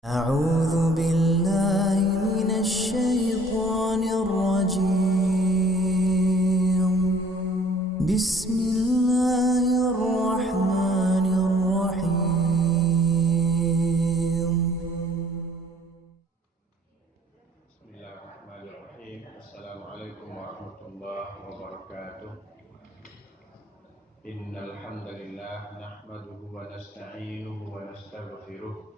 أعوذ بالله من الشيطان الرجيم بسم الله الرحمن الرحيم Bismillahirrahmanirrahim. Assalamualaikum warahmatullahi wabarakatuh. Innal hamdalillah nahmaduhu wa nasta'inuhu wa nastaghfiruh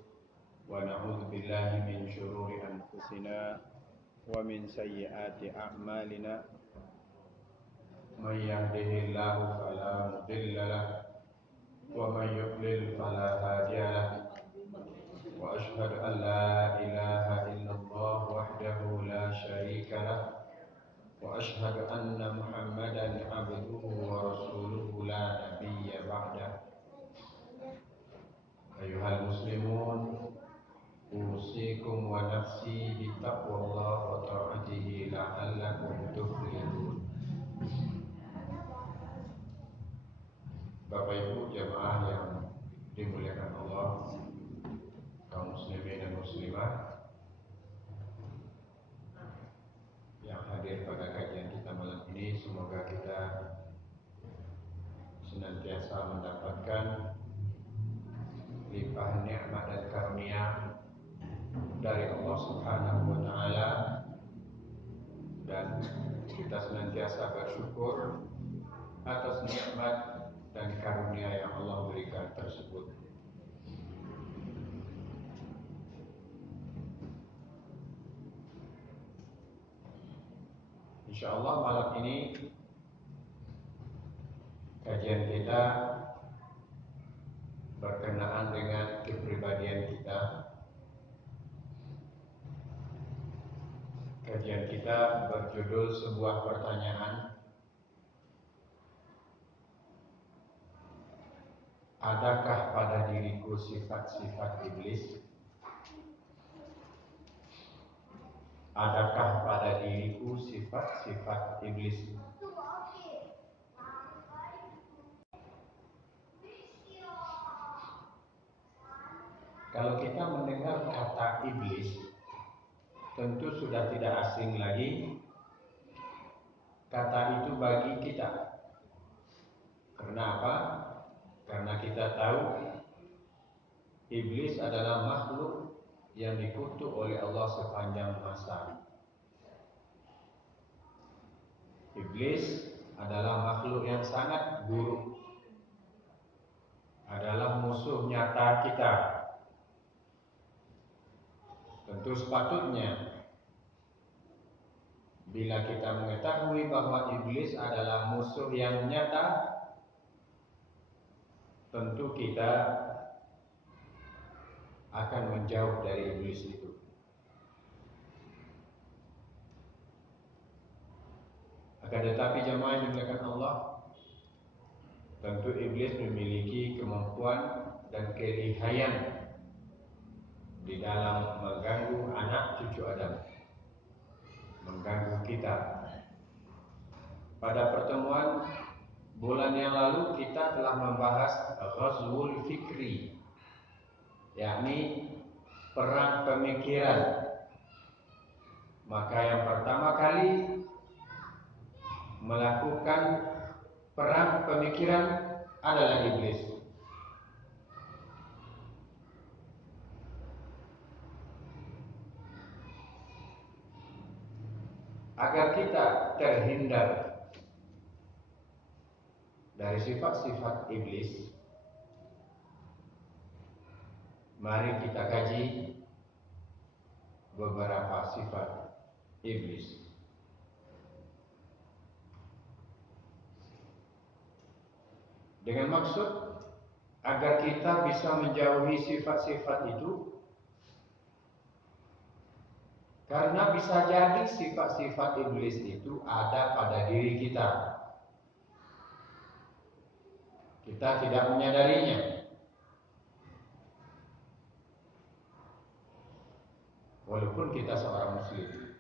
wa na'udzu billahi min shururi anfusina wa min sayyiati a'malina. May yahdihillahu fala mudilla lahu wa may yudlil fala hadiya lahu. Wa ashhadu an la ilaha illallah wahdahu la syarika lahu وأشهد أن محمدا عبده ورسوله لا نبي بعده أيها المسلمون أوصيكم ونفسي بتقوى الله وطاعته لعلكم تفلحون. Bapak Ibu jemaah yang dimuliakan Allah, kaum muslimin dan muslimah yang hadir pada kajian kita malam ini, semoga kita senantiasa mendapatkan limpahan nikmat dan karunia dari Allah Subhanahu wa taala, dan kita senantiasa bersyukur atas nikmat dan karunia yang Allah berikan tersebut. Insyaallah malam ini kajian kita berkenaan dengan kepribadian kita. Kajian kita berjudul sebuah pertanyaan: adakah pada diriku sifat-sifat iblis? Adakah pada diriku sifat-sifat iblis? Kalau kita mendengar kata iblis, tentu sudah tidak asing lagi kata itu bagi kita. Karena apa? Karena kita tahu iblis adalah makhluk yang dikutuk oleh Allah sepanjang masa. Iblis adalah makhluk yang sangat buruk, adalah musuh nyata kita. Tentu sepatutnya bila kita mengetahui bahwa iblis adalah musuh yang nyata, tentu kita akan menjauh dari iblis itu. Akan tetapi jemaah yang dimuliakan Allah, tentu iblis memiliki kemampuan dan kelihayan di dalam mengganggu anak cucu Adam, mengganggu kita. Pada pertemuan bulan yang lalu kita telah membahas ghazwul fikri, yakni perang pemikiran. Maka yang pertama kali melakukan perang pemikiran adalah iblis. Agar kita terhindar dari sifat-sifat iblis, mari kita kaji beberapa sifat iblis. Dengan maksud agar kita bisa menjauhi sifat-sifat itu, karena bisa jadi sifat-sifat iblis itu ada pada diri kita. Kita tidak menyadarinya. Walaupun kita seorang muslim,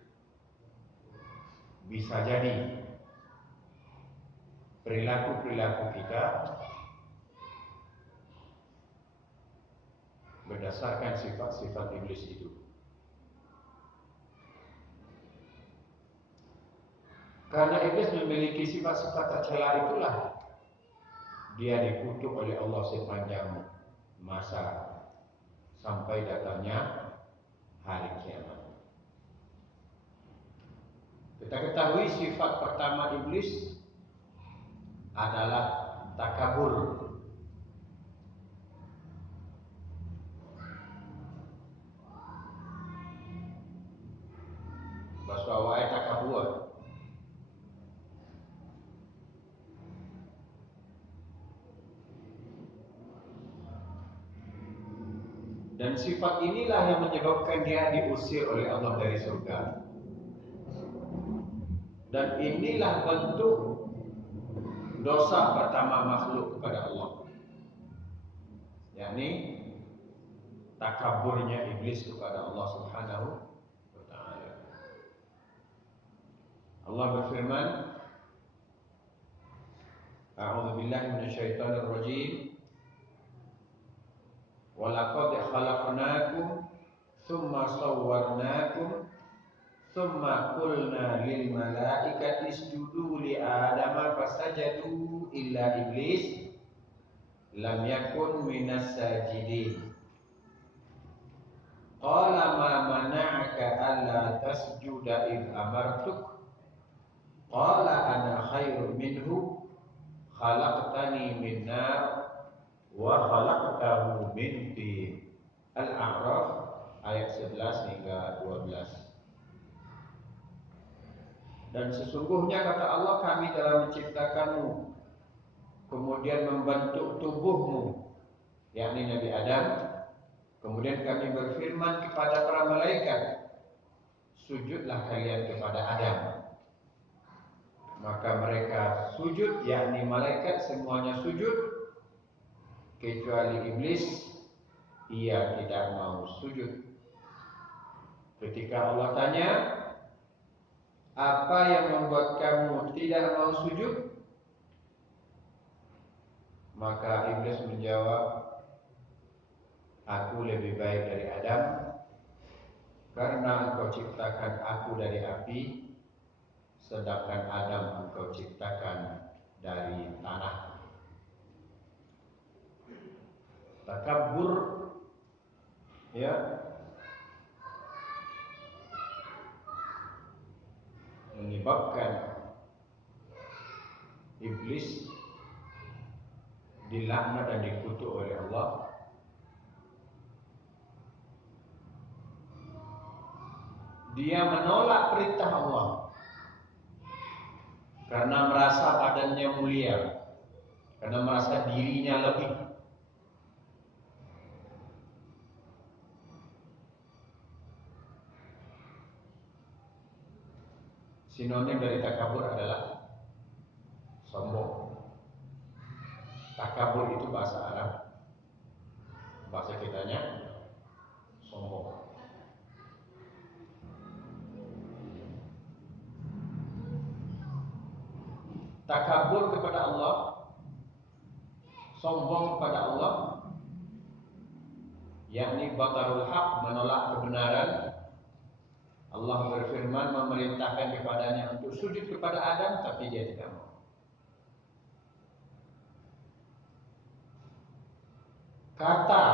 bisa jadi perilaku-perilaku kita berdasarkan sifat-sifat iblis itu. Karena iblis memiliki sifat-sifat tercela itulah dia dikutuk oleh Allah sepanjang masa sampai datangnya hari kiamat. Kita ketahui sifat pertama iblis adalah takabur. Bahasa awal takabur. Dan sifat inilah yang menyebabkan dia diusir oleh Allah dari surga. Dan inilah bentuk dosa pertama makhluk kepada Allah, yakni takaburnya iblis kepada Allah Subhanahu wa taala. Allah berfirman, A'udzu billahi minasyaitonir rajim. Wa laqad khalaqnakum tsumma sawwarnakum tsumma qulna lil malaikati isjudu li adama fasajadu illa iblis lam yakun minas sajidin. Qala ma mana'aka alla tasjuda id amartuk? Qala ana khairun minhu khalaqtani min nar wa khalaqtahu min tin. Al-A'raf ayat 11 hingga 12. Dan sesungguhnya kata Allah, kami telah menciptakanmu kemudian membentuk tubuhmu, yakni Nabi Adam. Kemudian kami berfirman kepada para malaikat, sujudlah kalian kepada Adam. Maka mereka sujud, yakni malaikat semuanya sujud kecuali iblis, ia tidak mau sujud. Ketika Allah tanya, apa yang membuat kamu tidak mau sujud? Maka iblis menjawab, aku lebih baik dari Adam, karena engkau ciptakan aku dari api, sedangkan Adam engkau ciptakan dari tanah. Takabur, ya, menyebabkan iblis dilaknat dan dikutuk oleh Allah. Dia menolak perintah Allah karena merasa badannya mulia, karena merasa dirinya lebih. Sinonim dari takabur adalah sombong. Takabur itu bahasa Arab, bahasa kitanya sombong. Takabur kepada Allah, sombong kepada Allah, yakni batarul haq, menolak kebenaran. Allah berfirman memerintahkan kepadanya untuk sujud kepada Adam, tapi dia tidak mau. Kata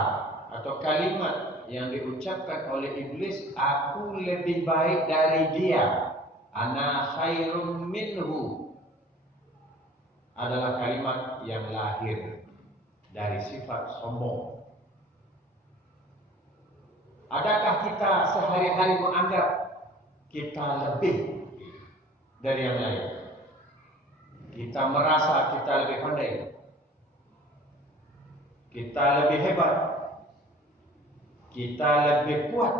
atau kalimat yang diucapkan oleh iblis, aku lebih baik dari dia, ana khairun minhu, adalah kalimat yang lahir dari sifat sombong. Adakah kita sehari-hari menganggap kita lebih dari yang lain? Kita merasa kita lebih pandai, kita lebih hebat, kita lebih kuat,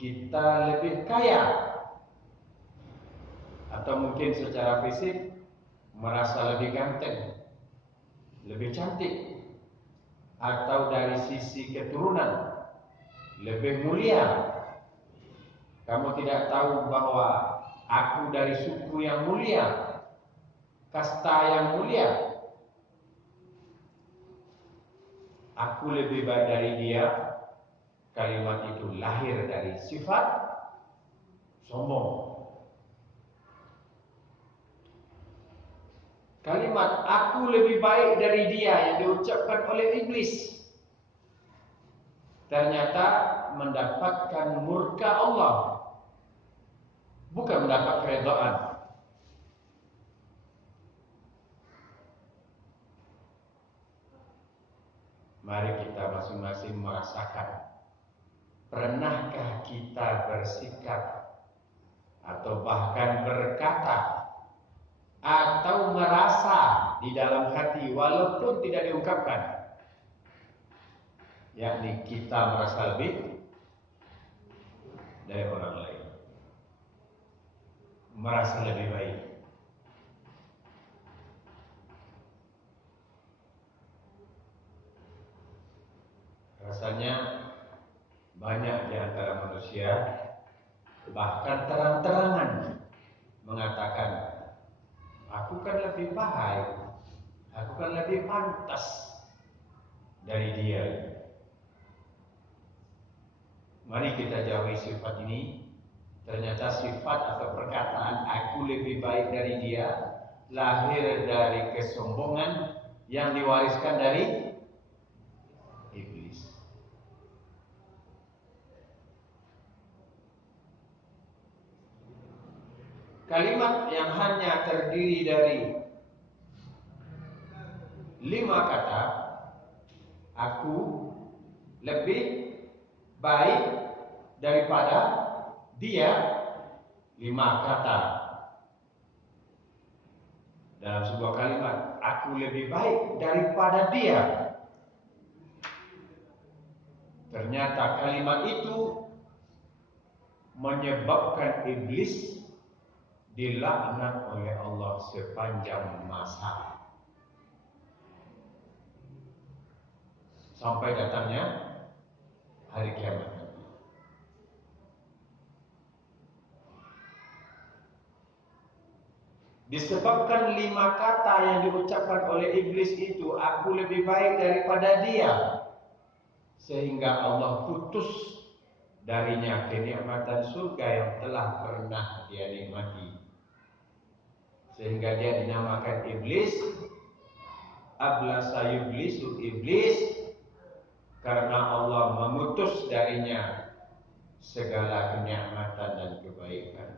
kita lebih kaya, atau mungkin secara fisik merasa lebih ganteng, lebih cantik, atau dari sisi keturunan lebih mulia. Kamu tidak tahu bahwa aku dari suku yang mulia, kasta yang mulia. aku lebih baik dari dia, kalimat itu lahir dari sifat sombong. Kalimat aku lebih baik dari dia yang diucapkan oleh iblis ternyata mendapatkan murka Allah, bukan mendapat keridhaan. Mari kita masing-masing merasakan, pernahkah kita bersikap atau bahkan berkata atau merasa di dalam hati walaupun tidak diungkapkan, yakni kita merasa lebih dari orang lain, merasa lebih baik. Rasanya banyak di antara manusia bahkan terang-terangan mengatakan, aku kan lebih baik, aku kan lebih pantas dari dia. Mari kita jauhi sifat ini. Ternyata sifat atau perkataan aku lebih baik dari dia lahir dari kesombongan yang diwariskan dari iblis. Kalimat yang hanya terdiri dari 5 kata, aku lebih baik daripada dia, 5 kata dalam sebuah kalimat, aku lebih baik daripada dia. Ternyata kalimat itu menyebabkan iblis dilaknat oleh Allah sepanjang masa sampai datangnya hari kiamat. Disebabkan 5 kata yang diucapkan oleh iblis itu, aku lebih baik daripada dia, sehingga Allah putus darinya kenikmatan surga yang telah pernah dia nikmati. Sehingga dia dinamakan iblis, ablasa yublisu, iblis, karena Allah memutus darinya segala kenikmatan dan kebaikan,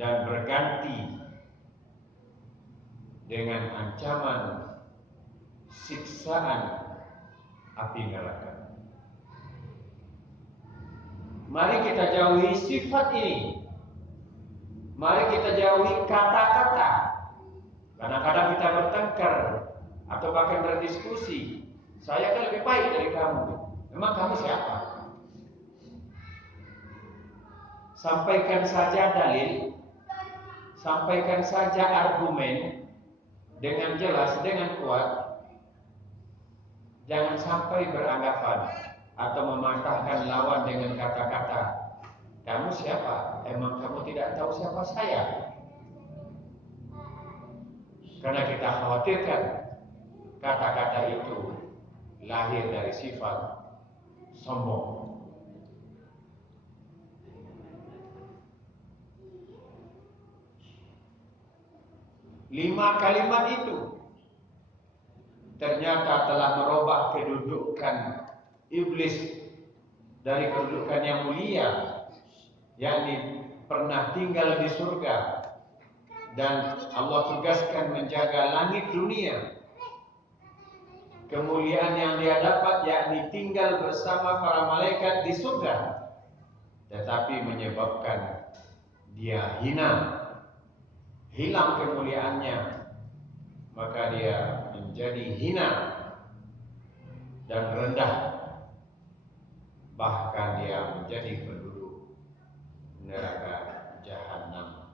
dan berganti dengan ancaman siksaan api neraka. Mari kita jauhi sifat ini. Mari kita jauhi kata-kata. Kadang-kadang kita bertengkar atau bahkan berdiskusi. Saya kan lebih baik dari kamu. Memang kamu siapa? Sampaikan saja dalil, sampaikan saja argumen dengan jelas, dengan kuat. Jangan sampai beranggapan atau mematahkan lawan dengan kata-kata, kamu siapa? Emang kamu tidak tahu siapa saya? Karena kita khawatirkan kata-kata itu lahir dari sifat sombong. Lima kalimat itu ternyata telah merubah kedudukan iblis dari kedudukan yang mulia, yakni pernah tinggal di surga dan Allah tugaskan menjaga langit dunia. Kemuliaan yang dia dapat yakni tinggal bersama para malaikat di surga, tetapi menyebabkan dia hina, hilang kemuliaannya, maka dia menjadi hina dan rendah, bahkan dia menjadi penduduk neraka jahanam.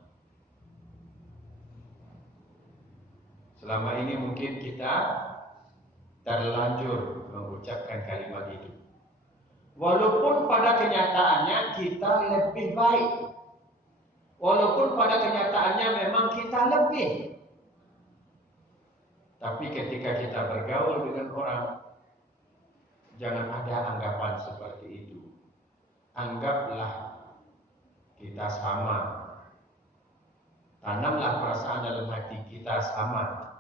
Selama ini mungkin kita terlanjur mengucapkan kalimat itu, walaupun pada kenyataannya kita lebih baik, walaupun pada kenyataannya memang kita lebih, Tapi ketika kita bergaul dengan orang, jangan ada anggapan seperti itu. Anggaplah kita sama. Tanamlah perasaan dalam hati kita sama.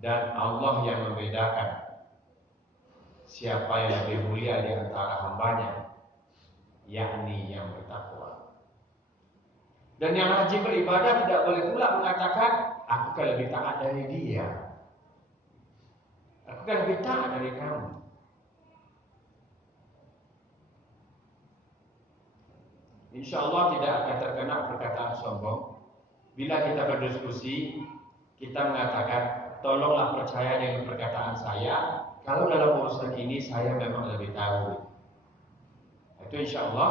Dan Allah yang membedakan siapa yang lebih mulia di antara hambanya, yakni yang bertakwa. Dan yang rajin beribadah tidak boleh pula mengatakan, aku kan lebih taat dari dia, aku kan lebih taat dari kamu. Insya Allah tidak akan terkena perkataan sombong. Bila kita berdiskusi, kita mengatakan, tolonglah percaya dengan perkataan saya. Kalau dalam urusan ini saya memang lebih tahu. Itu insya Allah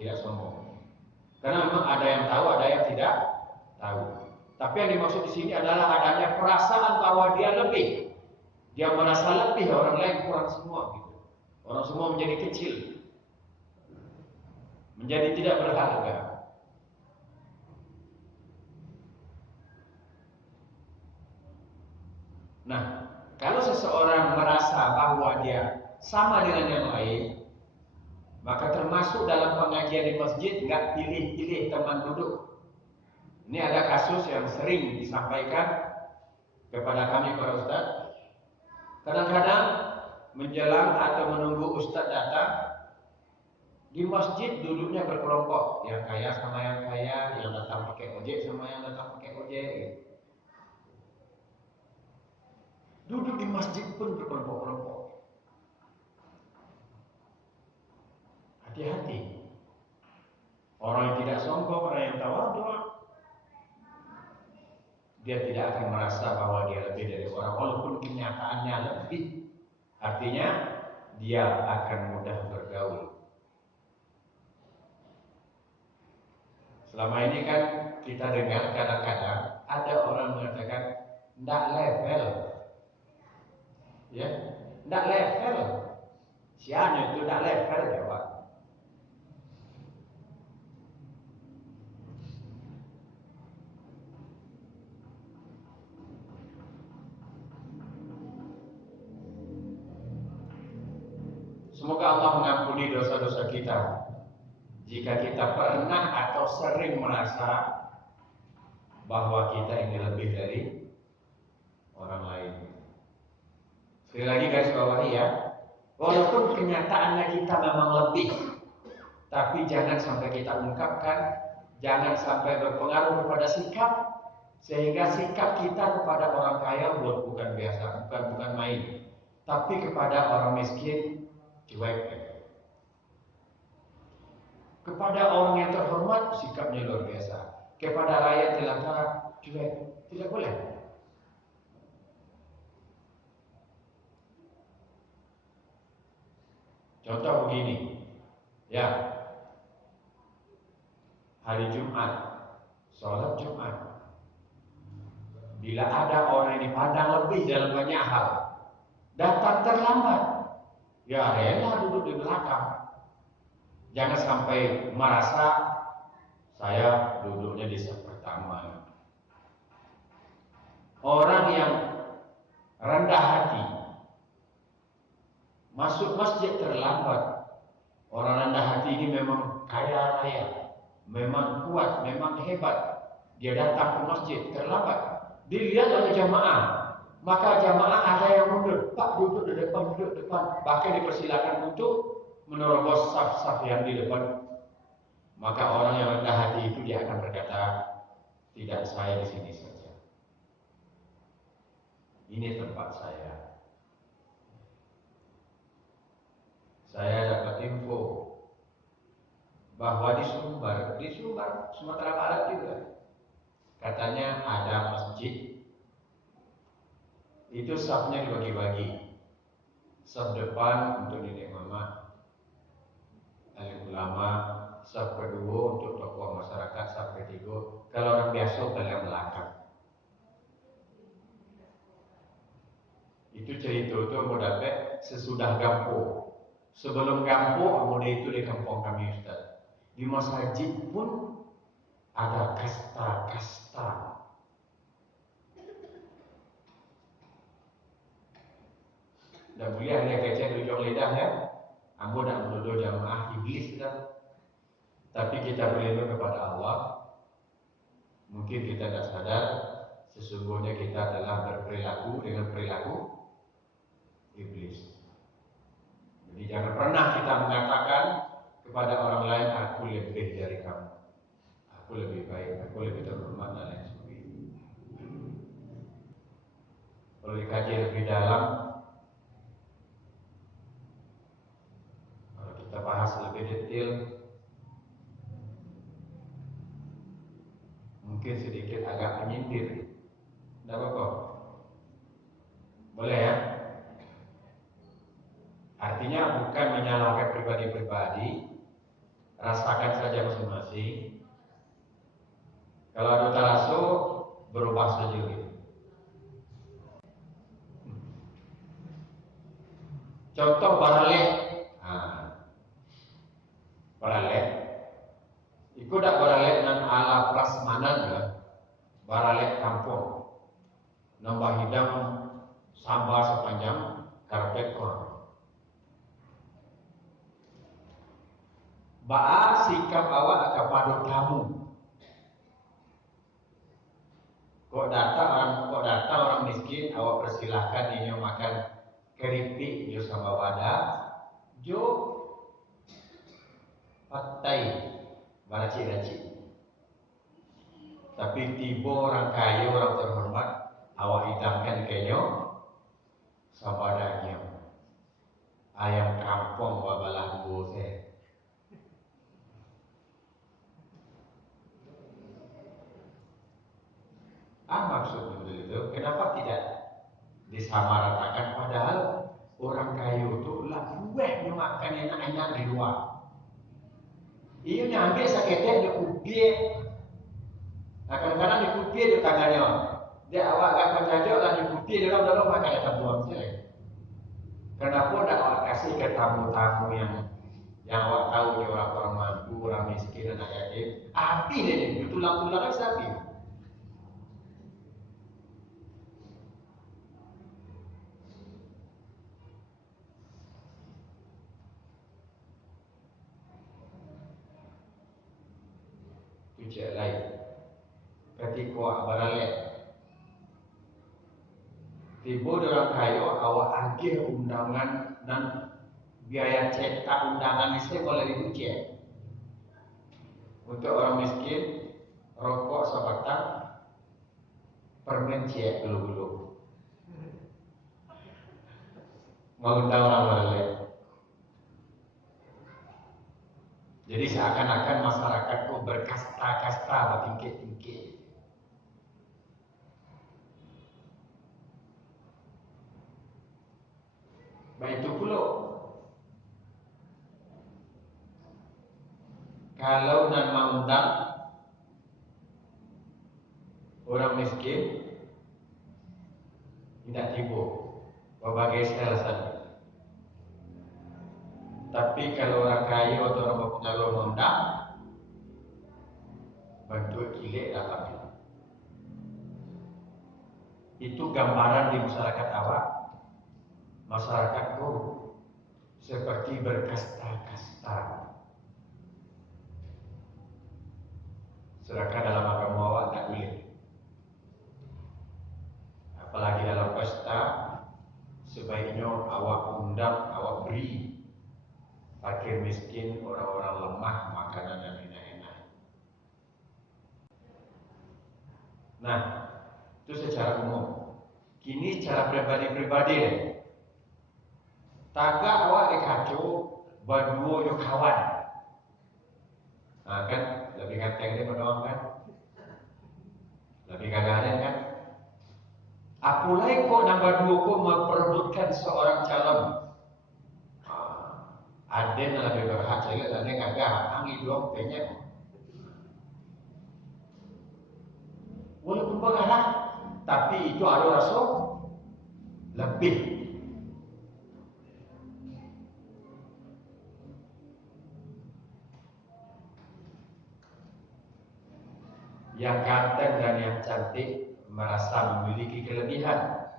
tidak sombong. Karena memang ada yang tahu, ada yang tidak tahu. Tapi yang dimaksud di sini adalah adanya perasaan bahwa dia lebih. Dia merasa lebih, orang lain kurang semua gitu. Orang semua menjadi kecil, menjadi tidak berharga. Nah, kalau seseorang merasa bahwa dia sama dengan yang lain, maka termasuk dalam pengajian di masjid nggak pilih-pilih teman duduk. Ini ada kasus yang sering disampaikan kepada kami para ustaz. Kadang-kadang menjelang atau menunggu ustaz datang, di masjid duduknya berkelompok, yang kaya sama yang kaya, yang datang pakai ojek sama yang datang pakai ojek. Duduk di masjid pun berkelompok-kelompok. Hati-hati. Orang yang tidak sombong, orang yang tawadhu, dia tidak akan merasa bahwa dia lebih dari orang, walaupun kenyataannya lebih. Artinya dia akan mudah bergaul. Selama ini kan kita dengar kadang-kadang ada orang mengatakan ndak level, ya, ndak level. Siapa itu ndak level ya Pak? Semoga Allah mengampuni dosa-dosa kita. Jika kita pernah atau sering merasa bahwa kita ini lebih dari orang lain. Sekali lagi garis bawahi ya, walaupun kenyataannya kita memang lebih, tapi jangan sampai kita ungkapkan, jangan sampai berpengaruh kepada sikap, sehingga sikap kita kepada orang kaya bukan biasa, bukan main, tapi kepada orang miskin cuek. Kepada orang yang terhormat sikapnya luar biasa. Kepada rakyat jelata cuek. Tidak boleh. Contoh begini. Ya. Hari Jumat, sholat Jumat. Bila ada orang yang dipandang lebih dalam banyak hal, datang terlambat, ya rela duduk di belakang. Jangan sampai merasa saya duduknya di saf pertama. Orang yang rendah hati masuk masjid terlambat. Orang rendah hati ini memang kaya raya, memang kuat, memang hebat. Dia datang ke masjid terlambat, dilihat oleh jamaah, maka jamaah ada yang mundur. Pak duduk di depan, duduk depan. Bahkan dipersilakan untuk menerobos saf-saf yang di depan. Maka orang yang rendah hati itu dia akan berkata, tidak, saya di sini saja. Ini tempat saya. Saya dapat info bahwa di Sumbar, Sumatera Barat juga, katanya ada masjid. Itu safnya dibagi-bagi. Saf depan untuk nenek mama, alim ulama, saf kedua untuk tokoh masyarakat, saf ketiga kalau orang biasa kalian belakang. Itu cerita itu mau dapat sesudah gampo. Sebelum gampo, amuda itu di kampung kami Ustaz. Di masjid pun ada kasta-kasta. Dan boleh dia kecek ujung lidah ya. Ambo nak menuduh jamaah iblis dah. Tapi kita berlindung kepada Allah. Mungkin kita tidak sadar sesungguhnya kita telah berperilaku dengan perilaku iblis. Jadi jangan pernah kita mengatakan kepada orang lain, aku lebih dari kamu, aku lebih baik, aku lebih terhormat dan lain sebagainya. Kalau dikaji lebih dalam, kalau kita bahas lebih detail, mungkin sedikit agak menyindir. Tidak apa-apa, boleh ya? Artinya bukan menyalahkan pribadi-pribadi, rasakan saja masing-masing. Kalau ada talasu, berubah saja gitu. Contoh baralek, baralek, itu dak baralek dan ala prasmanan ya, baralek kampung, nambah hidang sambal sepanjang karpet orang. Baa sikap awak kepada tamu. Kok datang orang miskin, awak persilahkan dia makan keripik jo sama wadah, jo patai baraci-raci. Tapi tiba orang kaya, orang terhormat, awak hidangkan kenyo sama daging ayam kampung babalah bose. Maksud itu, kenapa tidak disamaratakan? Padahal orang kaya itu lah buah makan enak-enak di luar. Ia nyampe sakitnya dia kubie. Kadang-kadang di kubie di tangannya. Dia awak agak menjajak lah di kubie dalam makan ada buang jelek. Kenapa tidak awak kasih ke tamu-tamu yang awak tahu ni orang mampu, orang miskin, anak yatim? Api dia tulang-tulangnya sapi. Tujuan lain ketika awak beralek tiba orang kaya awak agih undangan dan biaya cetak undangan itu boleh dibucek. Untuk orang miskin rokok sebatang permen cek dulu mengundang orang beralek. Jadi seakan-akan masyarakat itu berkasta-kasta, bertingkit-tingkit. Baik itu pula. Kalau nak mengundang orang miskin, tidak tiba, berbagai alasan. Tapi kalau orang kaya atau orang berpengaruh mengundang, bentuk kilik datang. Itu gambaran di masyarakat awak. Masyarakatku seperti berkasta-kasta. Sedangkan dalam agama awak tak boleh. Apalagi dalam pesta, sebaiknya awak undang, awak beri fakir miskin, orang-orang lemah makanan yang enak-enak. Nah, itu secara umum. Kini secara pribadi-pribadi deh. Tagak awak dikacau berdua yo kawan. Nah kan lebih ganteng dia berdoa kan, lebih gagahan kan. Apalagi kok nombor dua kok memperebutkan seorang calon. Aden lebih berhak saya dan dia gagah angin dua penyek. Walaupun berharap, tapi itu ada rasa lebih. Yang ganteng dan yang cantik merasa memiliki kelebihan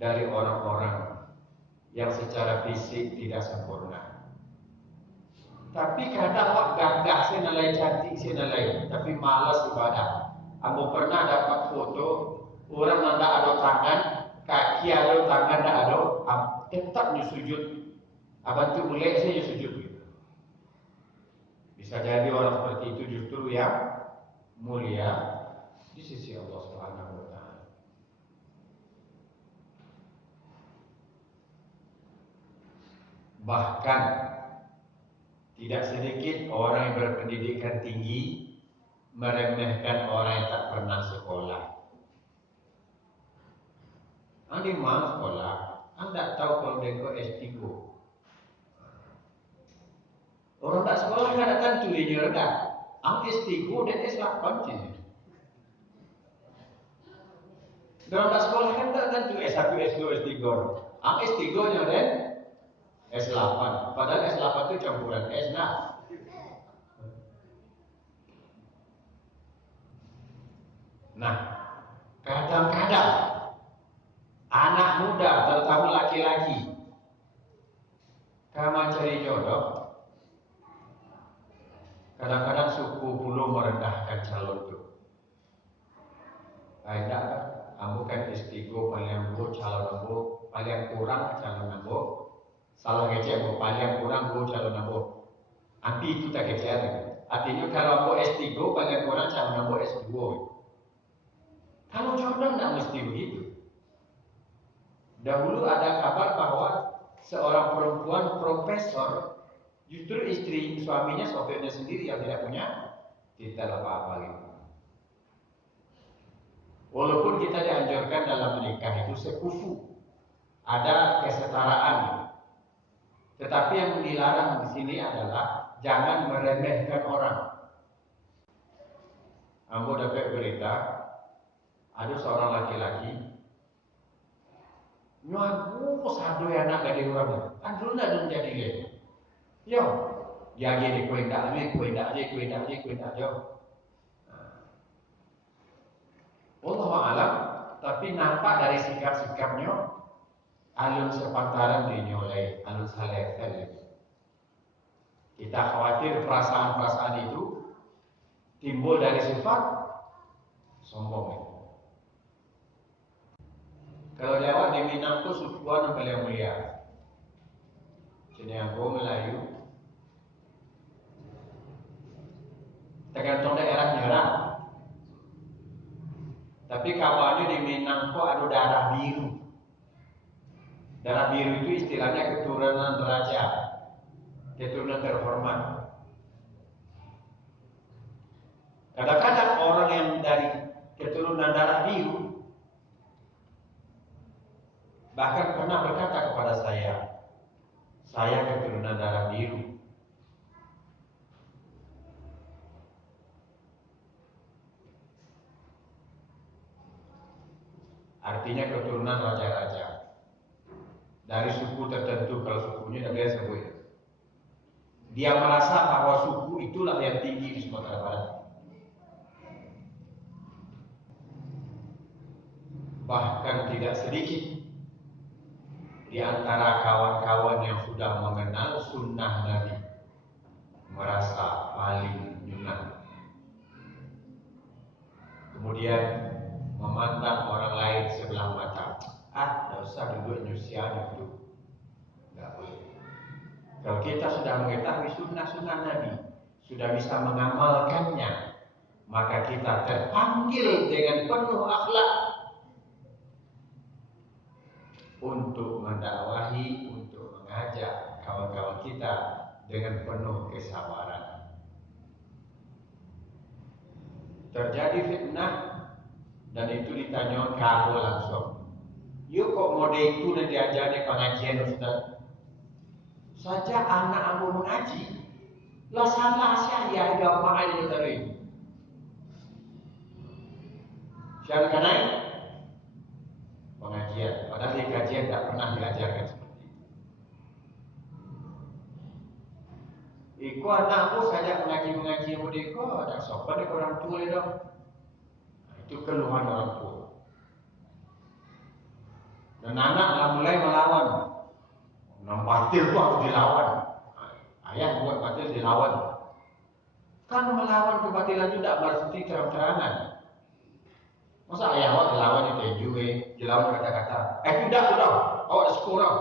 dari orang-orang yang secara fisik tidak sempurna. Tapi kadang awak gagah senalai cantik senalai, tapi malas ibadah. Ambo pernah dapat foto orang nanda ada tangan, kaki ada tangan tak ada, tetap sujud. Abang tu boleh saya sujud. Bisa jadi orang seperti itu justru yang mulia di sisi Allah Subhanahu wa taala. Bahkan tidak sedikit orang yang berpendidikan tinggi meremehkan orang yang tak pernah sekolah. Anda mau sekolah, Anda tahu kalau dia S3. Orang tak sekolah kan datang tulinya rendah. Ang S3 dan S8 je. Orang tak sekolah kan datang tu S1, S2, S3. Ang S3 nya dan S8. Padahal S8 itu campuran S6. Nah, kadang-kadang anak muda, terutama laki-laki, kamu cari jodoh, kadang-kadang suku bulu merendahkan calon itu. Tidak, kamu kan S3 paling ambo calon ambo, paling kurang calon ambo. Salah kecil ambo, paling kurang ambo calon ambo. Api itu tak kecil. Artinya kalau ambo S3 paling kurang calon ambo S2. Kalau jodoh tidak mesti begitu. Dahulu ada kabar bahwa seorang perempuan profesor, justru istri suaminya sopirnya sendiri yang tidak punya titel apa-apa gitu. Walaupun kita dianjurkan dalam menikah itu sekufu, ada kesetaraan, tetapi yang dilarang di sini adalah jangan meremehkan orang. Ambo dapat berita, ada seorang laki-laki nyuaku satu anak dari orang, kan dulu nak jadi dia. Yo, dia gini kuendak aja. Allah alam, tapi nampak dari sikap-sikapnya alun sepantaran dinyolai, alun salefel. Kita khawatir perasaan-perasaan itu timbul dari sifat sombong. Kalau Jawa di Minang itu sukuan yang paling mulia. Sini aku Melayu. Tergantung daerahnya lah. Tapi kawannya di Minang itu ada darah biru. Darah biru itu istilahnya keturunan raja, keturunan terhormat. Kadang-kadang orang yang dari keturunan darah biru bahkan pernah berkata kepada saya keturunan darah biru. Artinya keturunan raja-raja dari suku tertentu. Kalau sukunya tidak biasa sebut. Dia merasa bahwa suku itulah yang tinggi di Sumatera Barat. Bahkan tidak sedikit di antara kawan-kawan yang sudah mengenal sunnah Nabi merasa paling nyunah. Kemudian memandang orang lain sebelah mata. Tidak usah duduk nyusian itu. Tidak boleh. Kalau kita sudah mengetahui sunnah-sunnah Nabi, sudah bisa mengamalkannya, maka kita terpanggil dengan penuh akhlak untuk mendakwahi, untuk mengajak kawan-kawan kita dengan penuh kesabaran. Terjadi fitnah dan itu ditanya kamu langsung. Yuk kok mode itu dan diajari pengajian Ustaz? Saja anak aku mengaji, lah salah saya agama aja tadi. Siapa naik pengajian, padahal di kajian tak pernah diajarkan seperti itu. Iko anakku saja mengaji mudiko, ada sopan di orang tua dong. Itu keluhan orang tua. Dan anak mulai melawan. Yang batil itu harus dilawan. Ayah buat batil dilawan. Kan melawan kebatilan itu tidak berarti terang-terangan. Masa ayah awak dilawan itu juga, dilawan kata-kata. Tidak sudah, awak dah sekurang.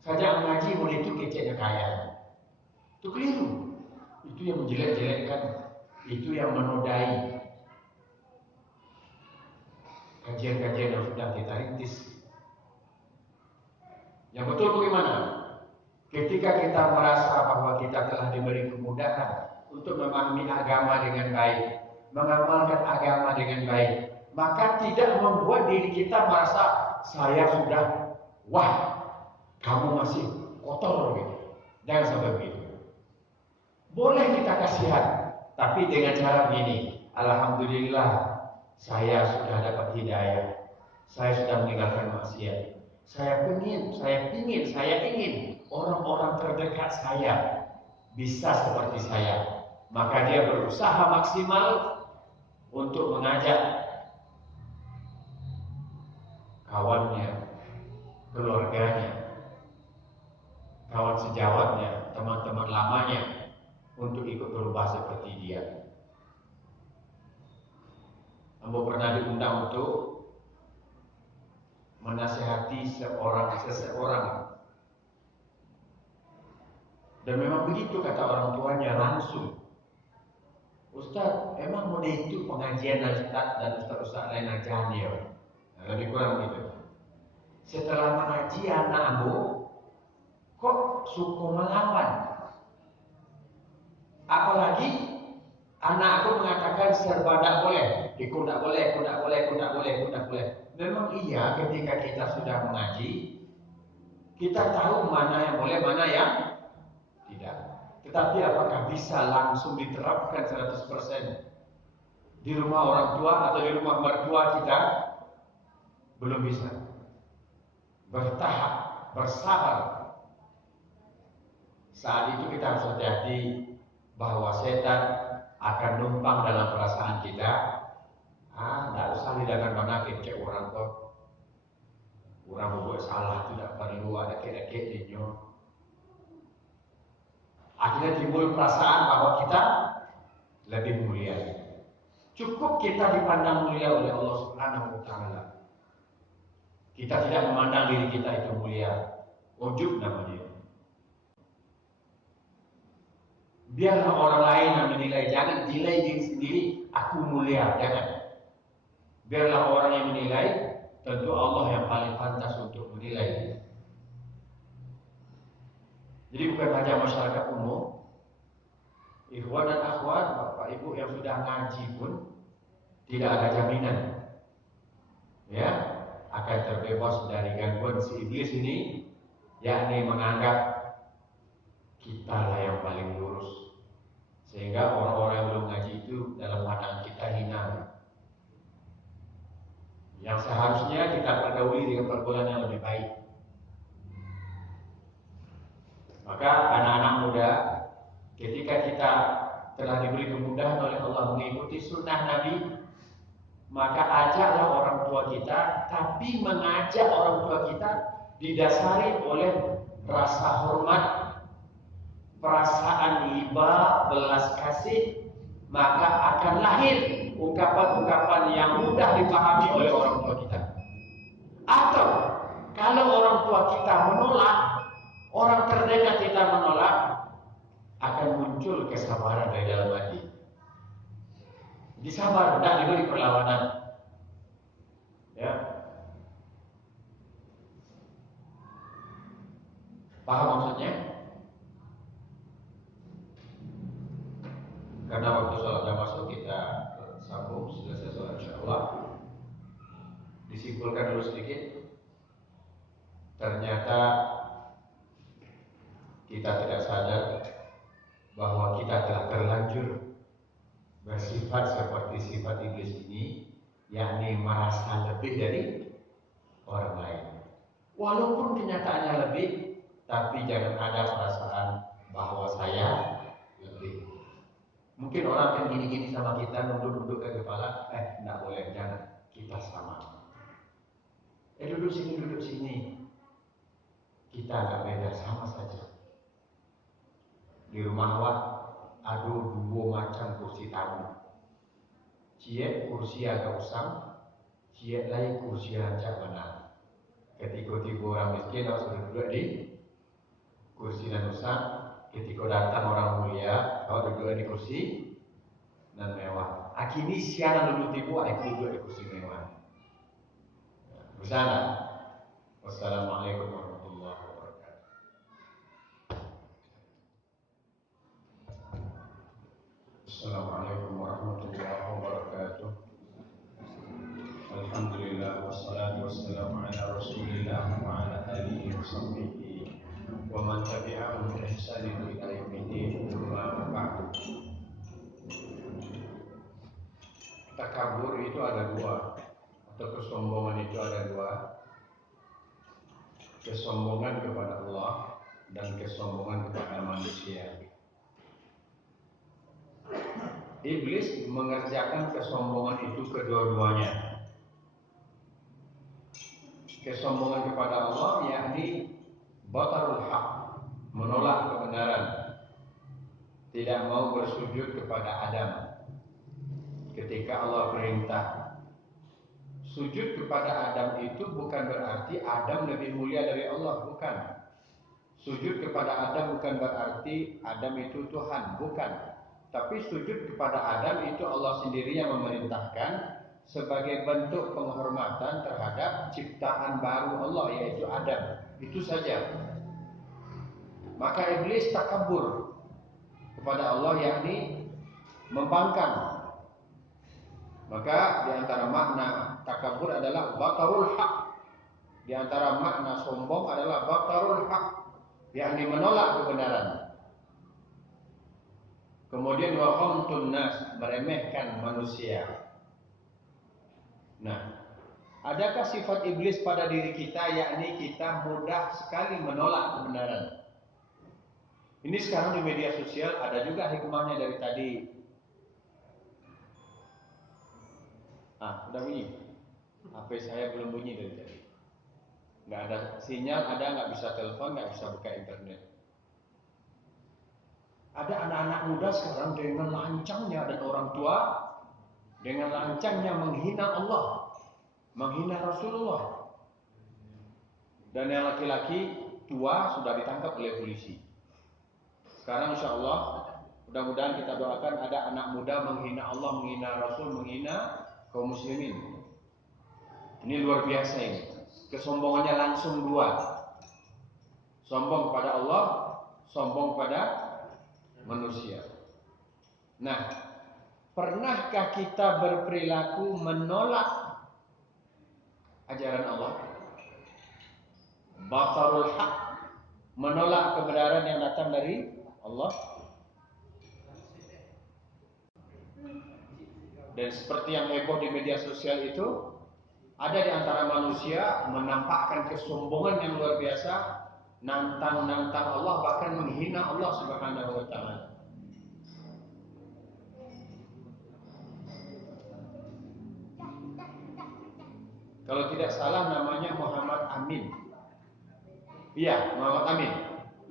Saja mengaji mulai itu keceknya kaya. Itu keliru. Itu yang menjelek-jelekkan. Itu yang menodai kajian-kajian yang sudah kita rintis. Yang betul bagaimana? Ketika kita merasa bahwa kita telah diberi kemudahan untuk memahami agama dengan baik, mengamalkan agama dengan baik, maka tidak membuat diri kita merasa saya sudah, wah, kamu masih kotor gitu. Jangan sampai begitu. Boleh kita kasihan, tapi dengan cara begini. Alhamdulillah, saya sudah dapat hidayah. Saya sudah meninggalkan maksiat. Saya ingin orang-orang terdekat saya bisa seperti saya. Maka dia berusaha maksimal untuk mengajak kawannya, keluarganya, kawan sejawatnya, teman-teman lamanya untuk ikut berubah seperti dia. Ambo pernah diundang untuk menasihati seseorang. Dan memang begitu kata orang tuanya langsung. Ustaz, emang mau itu pengajian dan ustaz lain ajaran ya? Lebih kurang gitu. Setelah mengaji anak ambo, kok suka melawan? Apalagi anak aku mengatakan serba tidak boleh, ikut tidak boleh. Memang iya, ketika kita sudah mengaji, kita tahu mana yang boleh, mana yang tidak. Tetapi apakah bisa langsung diterapkan 100% di rumah orang tua atau di rumah mertua kita? Belum bisa. Bertahap, bersabar. Saat itu kita harus hati-hati bahwa setan akan numpang dalam perasaan kita. Tidak usah hidangan mana kecek orang kok. Orang berbuat salah tidak perlu ada kek-kek dinyo. Akhirnya timbul perasaan bahwa kita lebih mulia. Cukup kita dipandang mulia oleh Allah Subhanahu wa Ta'ala. Kita tidak memandang diri kita itu mulia. Ujub namanya. Biarlah orang lain yang menilai, jangan nilai diri sendiri, aku mulia, jangan. Biarlah orang yang menilai, tentu Allah yang paling pantas untuk menilai. Jadi bukan hanya masyarakat umum, ikhwan dan akhwat, bapak ibu yang sudah ngaji pun tidak ada jaminan, ya, akan terbebas dari gangguan si iblis ini, yakni menganggap kita lah yang paling lurus, sehingga orang-orang yang belum ngaji itu dalam pandangan kita hina. Yang seharusnya kita pergauli dengan pergaulan yang lebih baik. Maka anak-anak muda, ketika kita telah diberi kemudahan oleh Allah mengikuti sunnah Nabi, maka ajaklah orang tua kita, tapi mengajak orang tua kita didasari oleh rasa hormat, perasaan iba, belas kasih, maka akan lahir ungkapan-ungkapan yang mudah dipahami oleh orang tua kita. Atau kalau orang tua kita menolak, orang terdekat kita menolak, akan muncul kesabaran dari dalam hati. Disabar, tidak diberi perlawanan. Ya, paham maksudnya? Karena waktu sholat sudah masuk, kita sambung selesai sholat insyaallah. Disimpulkan dulu sedikit. Ternyata kita tidak sadar bahwa kita telah terlanjur bersifat seperti sifat iblis ini, yakni merasa lebih dari orang lain. Walaupun kenyataannya lebih, tapi jangan ada perasaan bahwa saya lebih. Mungkin orang akan gini-gini sama kita, nunduk-nunduk ke kepala, tidak boleh, jangan, kita sama. Duduk sini. Kita kita agak beda, sama saja. Di rumah awak ada dua macam kursi tamu. Cie kursi agak usang, cie lain kursi rancak benar. Ketika tiba orang miskin harus duduk di kursi dan usang. Ketika datang orang mulia, kau duduk di kursi dan mewah. Akhirnya siapa duduk tiba, aku duduk di kursi mewah. Bersama. Wassalamualaikum warahmatullahi wabarakatuh. Assalamualaikum warahmatullahi wabarakatuh. Alhamdulillah wassalatu wassalamu ala Rasulillah wa ala alihi wa sahbihi wa man tabi'ahum bi ihsanin ila yaumiddin. Amma ba'du. Takabur itu ada dua, atau kesombongan itu ada dua. Kesombongan kepada Allah dan kesombongan kepada manusia. Iblis mengerjakan kesombongan itu kedua-duanya. Kesombongan kepada Allah yakni batarul haq, menolak kebenaran, tidak mau bersujud kepada Adam ketika Allah perintah. Sujud kepada Adam itu bukan berarti Adam lebih mulia dari Allah, bukan. Sujud kepada Adam bukan berarti Adam itu Tuhan, bukan. Tapi sujud kepada Adam itu Allah sendiri yang memerintahkan sebagai bentuk penghormatan terhadap ciptaan baru Allah, yaitu Adam. Itu saja. Maka iblis takabur kepada Allah, yakni membangkang. Maka di antara makna takabur adalah batarul haq. Di antara makna sombong adalah batarul haq, yakni menolak kebenaran. Kemudian wa khamtun nas, meremehkan manusia. Nah, adakah sifat iblis pada diri kita, yakni kita mudah sekali menolak kebenaran? Ini sekarang di media sosial ada juga hikmahnya dari tadi. Udah bunyi. HP saya belum bunyi dari tadi. Nggak ada sinyal, nggak bisa telepon, nggak bisa buka internet. Ada anak-anak muda sekarang dengan lancangnya, dan orang tua dengan lancangnya menghina Allah, menghina Rasulullah. Dan yang laki-laki tua sudah ditangkap oleh polisi. Sekarang insya Allah, mudah-mudahan kita doakan ada anak muda menghina Allah, menghina Rasul, menghina kaum muslimin. Ini luar biasa ini. Kesombongannya langsung dua. Sombong kepada Allah, sombong pada manusia. Nah, pernahkah kita berperilaku menolak ajaran Allah? Batarul haq, menolak kebenaran yang datang dari Allah. Dan seperti yang heboh di media sosial itu, ada di antara manusia menampakkan kesombongan yang luar biasa, nantang Allah, bahkan menghina Allah Subhanahu wa taala. Kalau tidak salah namanya Muhammad Amin. Iya, Muhammad Amin.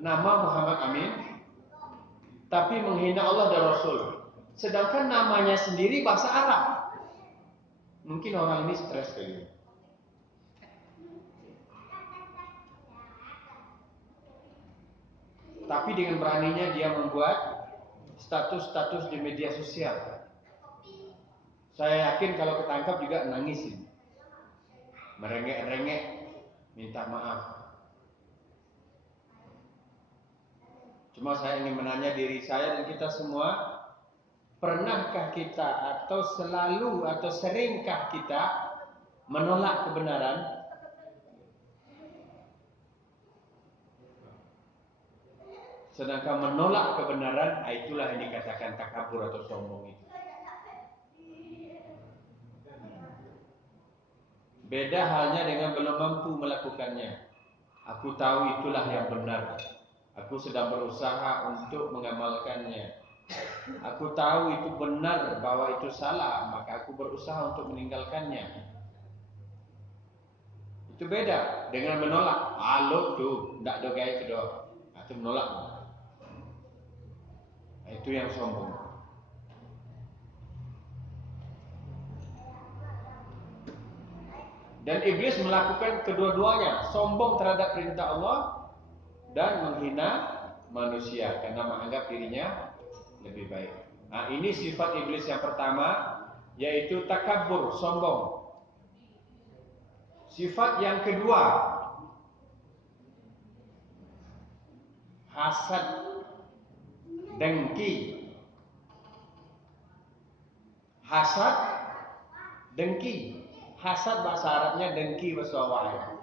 Nama Muhammad Amin, tapi menghina Allah dan Rasul. Sedangkan namanya sendiri bahasa Arab. Mungkin orang ini stres kali. Tapi dengan beraninya dia membuat status-status di media sosial. Saya yakin kalau ketangkap juga nangis, merengek-rengek, minta maaf. Cuma saya ingin menanya diri saya dan kita semua, pernahkah kita atau selalu atau seringkah kita menolak kebenaran? Sedangkan menolak kebenaran, itulah yang dikatakan takabur atau sombong itu. Beda halnya dengan belum mampu melakukannya. Aku tahu itulah yang benar. Aku sedang berusaha untuk mengamalkannya. Aku tahu itu benar, bahwa itu salah, maka aku berusaha untuk meninggalkannya. Itu beda dengan menolak. Lo tuh ndak do gaya itu do. Itu menolak. Itu yang sombong. Dan iblis melakukan kedua-duanya, sombong terhadap perintah Allah dan menghina manusia karena menganggap dirinya lebih baik. Nah, ini sifat iblis yang pertama, yaitu takabur, sombong. Sifat yang kedua, hasad, dengki. Hasad, dengki. Hasad bahasa Arabnya, dengki bahasa Arabnya.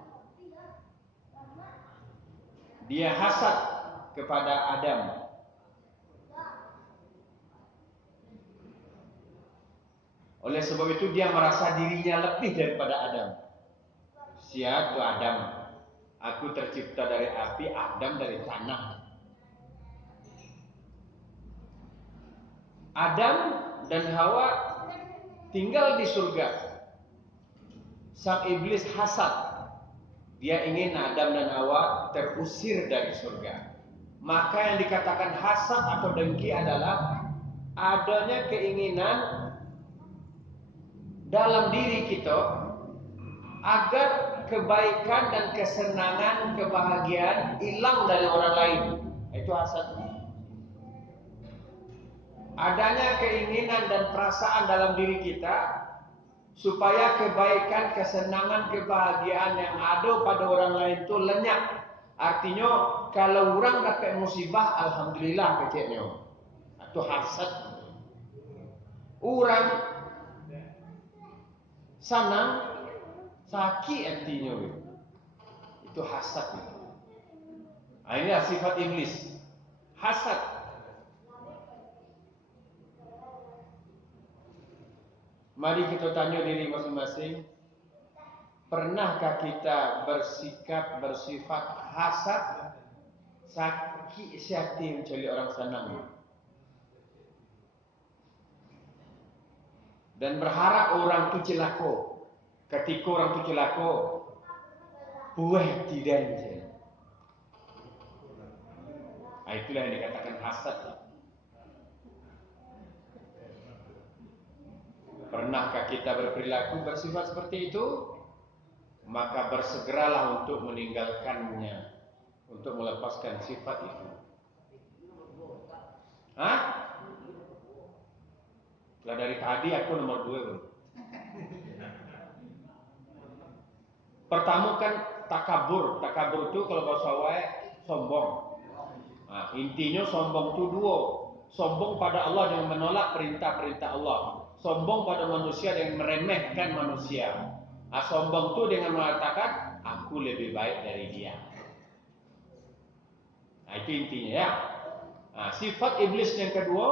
Dia hasad kepada Adam. Oleh sebab itu dia merasa dirinya lebih daripada Adam. Siapa tu Adam? Aku tercipta dari api, Adam dari tanah. Adam dan Hawa tinggal di surga. Sang iblis hasad. Dia ingin Adam dan Hawa terusir dari surga. Maka yang dikatakan hasad atau dengki adalah adanya keinginan dalam diri kita agar kebaikan dan kesenangan, kebahagiaan hilang dari orang lain. Itu hasad. Adanya keinginan dan perasaan dalam diri kita supaya kebaikan, kesenangan, kebahagiaan yang ada pada orang lain itu lenyap. Artinya kalau orang dapat musibah, alhamdulillah keceknya. Itu hasad. Orang senang, sakit hatinya. Itu hasad. Nah, inilah sifat iblis. Hasad. Mari kita tanya diri masing-masing, pernahkah kita bersifat hasad, sakit hati mencari orang senang, dan berharap orang itu celaka? Ketika orang itu celaka, buah tidak saja. Itulah yang dikatakan hasad. Pernahkah kita berperilaku bersifat seperti itu? Maka bersegeralah untuk meninggalkannya, untuk melepaskan sifat itu. Hah? Lah dari tadi aku nomor 2. Pertama kan takabur. Takabur itu kalau bahasa wae sombong. Nah, intinya sombong itu dua. Sombong pada Allah dengan menolak perintah-perintah Allah. Sombong pada manusia dengan meremehkan manusia. Sombong itu dengan mengatakan aku lebih baik dari dia. Nah, itu intinya ya. Sifat iblis yang kedua,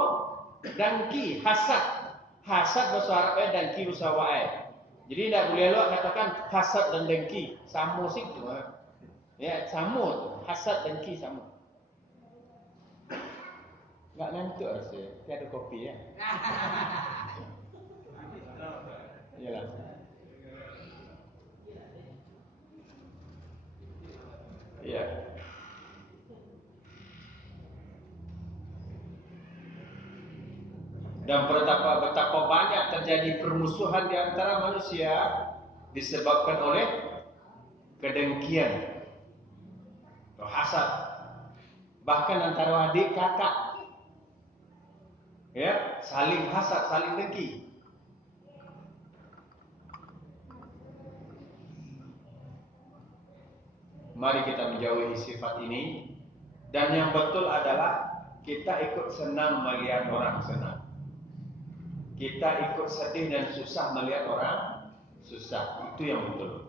dengki, hasad. Hasad bahasa Arabnya, dengki bahasa wae. Jadi tidak boleh lo katakan hasad dan dengki sama sih cuma. Ya, sama tuh. Hasad dengki sama. Enggak ngantuk sih. Kayak ada kopi ya. Iyalah. Iya. Dan betapa banyak terjadi permusuhan di antara manusia disebabkan oleh kedengkian atau hasad. Bahkan antara adik kakak, ya, saling hasad, saling dengki. Mari kita menjauhi sifat ini. Dan yang betul adalah kita ikut senang melihat orang senang. Kita ikut sedih dan susah melihat orang susah. Itu yang betul.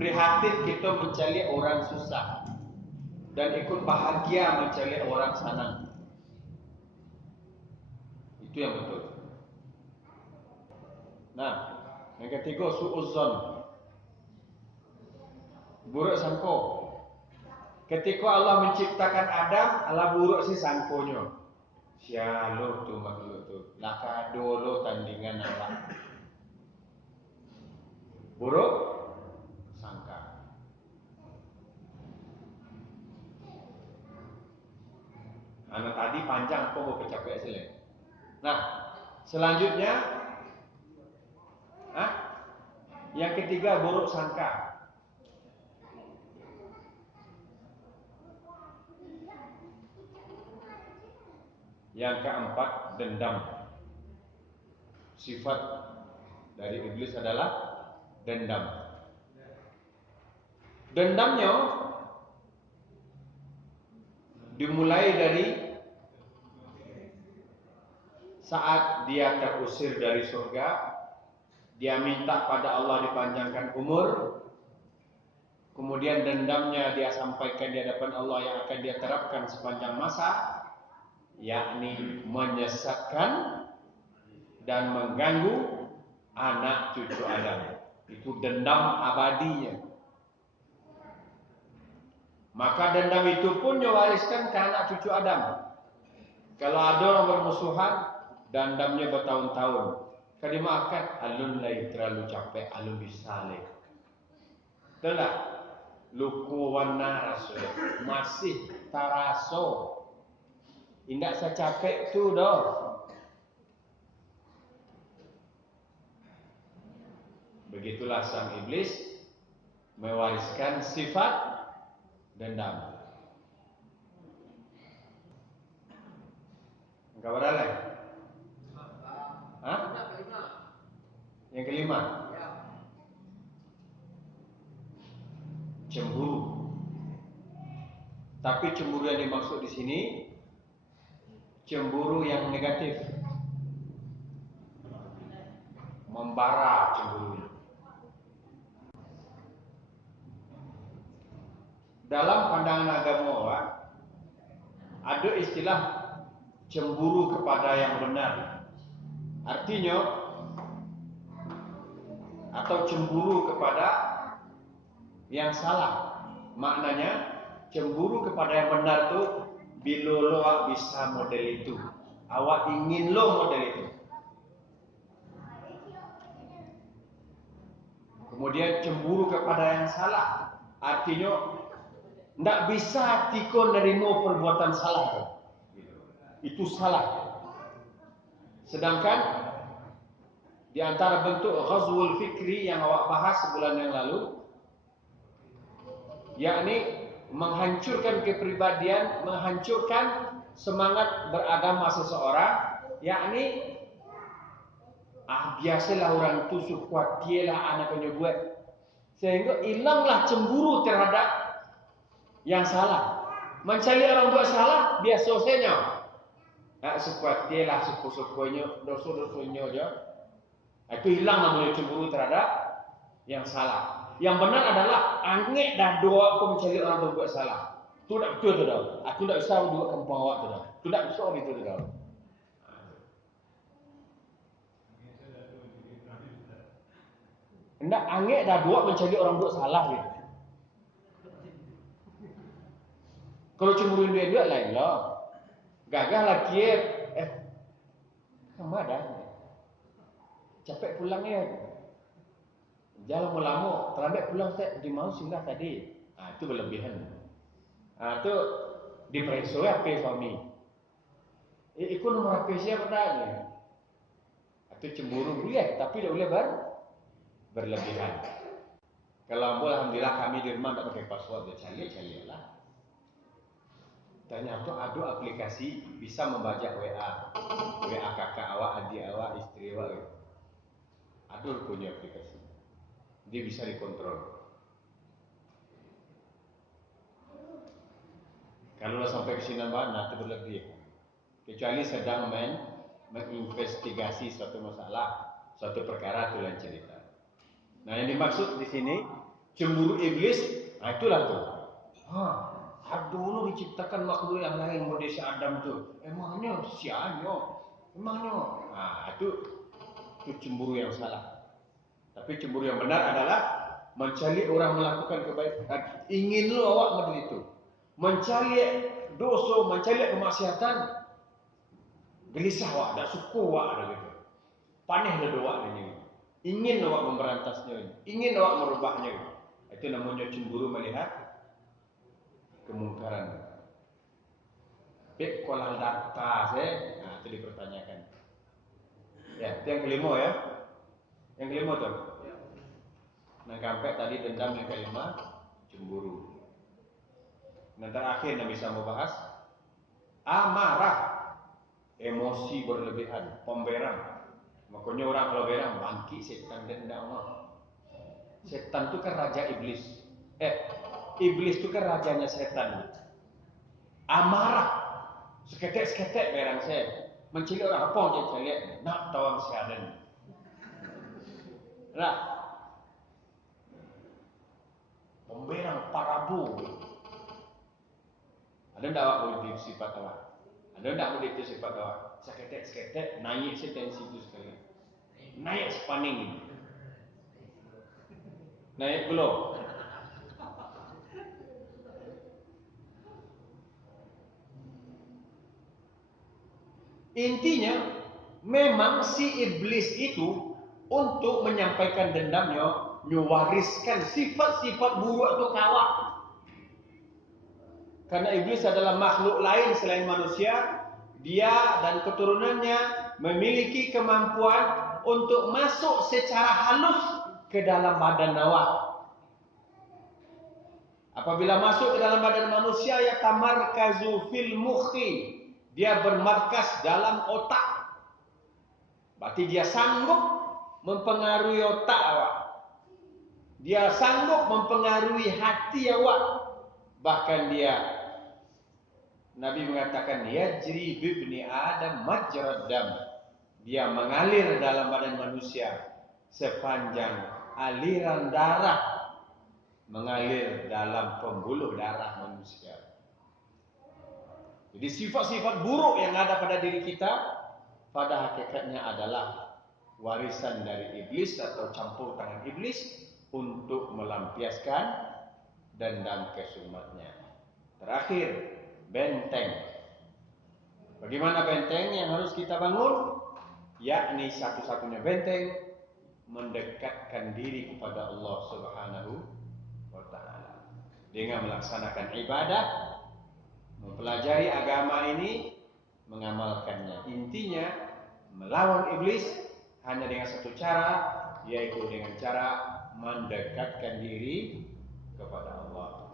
Prihatin kita mencari orang susah dan ikut bahagia mencari orang senang. Itu yang betul. Nah, yang ketiga suudzon, buruk sangko. Ketika Allah menciptakan Adam, Allah buruk si sangkonya. Sialo tu makhluk tu, lakado lo tandingan Allah. buruk sangka. Anak tadi panjang apa mau capek selain. Nah, selanjutnya, yang ketiga buruk sangka. Yang keempat dendam. Sifat dari iblis adalah dendam. Dendamnya dimulai dari saat dia terusir dari surga, dia minta pada Allah dipanjangkan umur, kemudian dendamnya dia sampaikan di hadapan Allah yang akan dia terapkan sepanjang masa, yakni menyesatkan dan mengganggu anak cucu Adam. Itu dendam abadinya. Maka dendam itu pun diwariskan ke anak cucu Adam. Kalau ada orang bermusuhan, dendamnya bertahun-tahun. Kalau dimaafkan, alun lagi terlalu capek, alun bisa lagi. Itulah luku warna rasul masih taraso. Indak secapek tu dah. Begitulah sang iblis mewariskan sifat dendam. Engkau berapa lagi? Yang kelima. Cemburu. Tapi cemburu yang dimaksud di sini cemburu yang negatif. Membara cemburu. Dalam pandangan agama ada istilah cemburu kepada yang benar. Artinya atau cemburu kepada yang salah. Maknanya cemburu kepada yang benar tu bila lo bisa model itu, awak ingin lo model itu. Kemudian cemburu kepada yang salah, artinya ndak bisa tiko nerimo perbuatan salah tu. Itu salah. Sedangkan di antara bentuk ghazwul fikri yang awak bahas sebulan yang lalu, yakni menghancurkan kepribadian, menghancurkan semangat beragama seseorang, yakni biasalah orang tu suka tialah anaknya buat, sehingga hilanglah cemburu terhadap yang salah. Mencari orang buat salah biasanya suka tialah suku-sukunya, dosa-dosanya aja. Itu hilang namanya cemburu terhadap yang salah. Yang benar adalah angin dah doa aku mencari orang tu buat salah. Tu tak betul tu dah. Aku tak bisa buat kampung awak tu dah. Tu tak bisa itu tu dah. Hendak angin dah doa mencari orang buat salah gitu. Kalau cemburu dia lain lah. Gagah lagi sama dah. Capek pulangnya. Jalan lama, terlambat pulang Ustaz, di mau singgah tadi. Itu berlebihan. Itu diperiksa apa suami. Ikut nomor HP siapa tadi? Itu cemburu boleh, tapi tidak boleh berlebihan. Kalau alhamdulillah kami di rumah tak pakai password, dia cari lah. Ternyata ada aplikasi bisa membajak WA kakak awak, adik awak, istri awak. Ada punya aplikasi. Dia bisa dikontrol. Kalau sampai ke sini mana itu berlebih. Kecuali sedang menginvestigasi suatu masalah, suatu perkara itu lain cerita. Nah, yang dimaksud di sini cemburu iblis, itulah tuh. Dulu diciptakan makhluk yang lain model si Adam tuh. Emangnya sianya? Emangnya? Itu cemburu yang salah. Tapi cemburu yang benar adalah mencari orang melakukan kebaikan. Ingin lo awak model itu. Mencari dosa, mencari kemaksiatan. Gelisah awak, tak suka awak ada gitu. Panih dah awak ini. ingin awak memberantasnya, ingin awak merubahnya. Itu namanya cemburu melihat kemungkaran. Bek kolal data saya, nah itu dipertanyakan. Ya, itu yang kelima ya. Yang kelima tuh. Nah, sampai tadi dendam yang kelima, cemburu. Nah, terakhir yang bisa membahas amarah, emosi berlebihan, pemberang. Makanya orang kalau berang bangkit setan dan tidak Allah. Setan itu kan raja iblis. Iblis itu kan rajanya setan. Amarah. Seketek-seketek berang saya. Mencili orang apa yang saya lihat. Nak tawang siadan. Nah. Pemberang parabu. Ada tidak awak boleh sifat awak? Ada tidak boleh itu sifat awak? Seketek-seketek naik setensi itu sekali. Naik sepaning. Naik glow. Intinya memang si iblis itu untuk menyampaikan dendamnya mewariskan sifat-sifat buruk itu kawak. Karena iblis adalah makhluk lain selain manusia, dia dan keturunannya memiliki kemampuan untuk masuk secara halus ke dalam badan awak. Apabila masuk ke dalam badan manusia, ya tamarkazu fil mukhi. Dia bermarkas dalam otak. Berarti dia sanggup mempengaruhi otak awak. Dia sanggup mempengaruhi hati awak. Bahkan dia, Nabi mengatakan, yajri bibni Adam majrad dam. Dia mengalir dalam badan manusia sepanjang aliran darah mengalir dalam pembuluh darah manusia. Jadi sifat-sifat buruk yang ada pada diri kita pada hakikatnya adalah warisan dari iblis atau campur tangan iblis untuk melampiaskan dendam kesumatnya. Terakhir, benteng. Bagaimana benteng yang harus kita bangun? Yakni satu-satunya benteng mendekatkan diri kepada Allah Subhanahu wa ta'ala dengan melaksanakan ibadah, mempelajari agama ini, mengamalkannya. Intinya melawan iblis hanya dengan satu cara, yaitu dengan cara mendekatkan diri kepada Allah.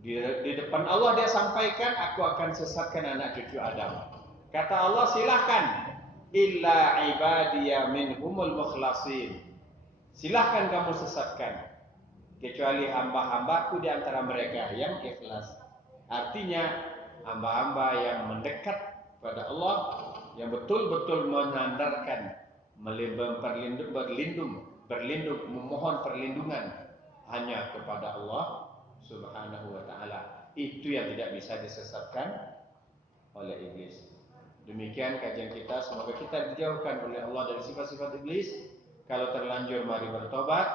Di depan Allah dia sampaikan, aku akan sesatkan anak cucu Adam. Kata Allah, silahkan. Illa ibadiya minhumul mukhlasin. Silahkan kamu sesatkan. Kecuali hamba-hambaku di antara mereka yang ikhlas. Artinya hamba-hamba yang mendekat pada Allah, yang betul-betul menyandarkan, berlindung, memohon perlindungan hanya kepada Allah Subhanahu wa ta'ala. Itu yang tidak bisa disesatkan oleh iblis. Demikian kajian kita. Semoga kita dijauhkan oleh Allah dari sifat-sifat iblis. Kalau terlanjur, mari bertobat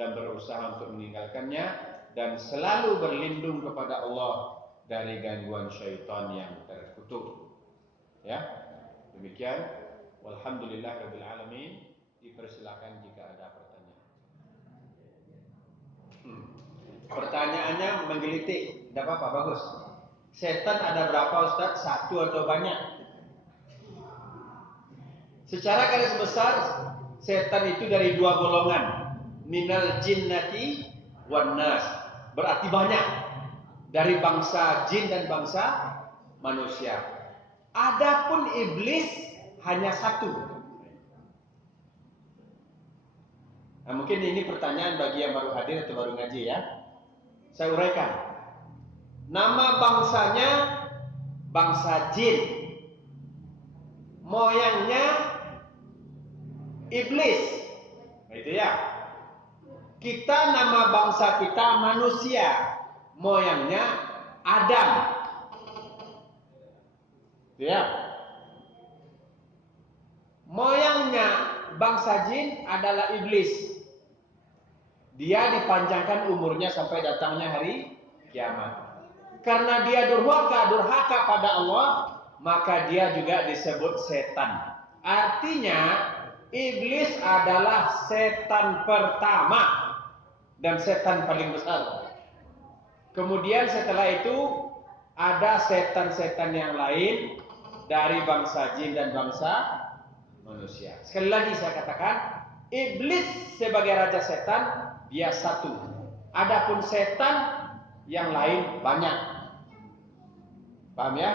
dan berusaha untuk meninggalkannya, dan selalu berlindung kepada Allah dari gangguan syaitan yang terkutuk. Ya, demikian. Walhamdulillahirabbil alamin. Dipersilakan jika ada pertanyaan. Pertanyaannya menggelitik. Tidak apa-apa, bagus. Setan ada berapa, Ustaz? Satu atau banyak? Secara garis besar, setan itu dari dua golongan. Minal jinnati wan nas. Berarti banyak. Dari bangsa jin dan bangsa manusia. Adapun iblis hanya satu. Nah, mungkin ini pertanyaan bagi yang baru hadir atau baru ngaji ya. Saya uraikan. Nama bangsanya bangsa jin. Moyangnya iblis. Nah, itu ya. Kita nama bangsa kita manusia. Moyangnya Adam. Itu ya. Moyangnya bangsa jin adalah iblis. Dia dipanjangkan umurnya sampai datangnya hari kiamat. Karena dia durhaka pada Allah, maka dia juga disebut setan. Artinya iblis adalah setan pertama dan setan paling besar. Kemudian setelah itu ada setan-setan yang lain dari bangsa jin dan bangsa manusia. Sekali lagi saya katakan, iblis sebagai raja setan dia satu. Adapun setan yang lain banyak. Paham ya?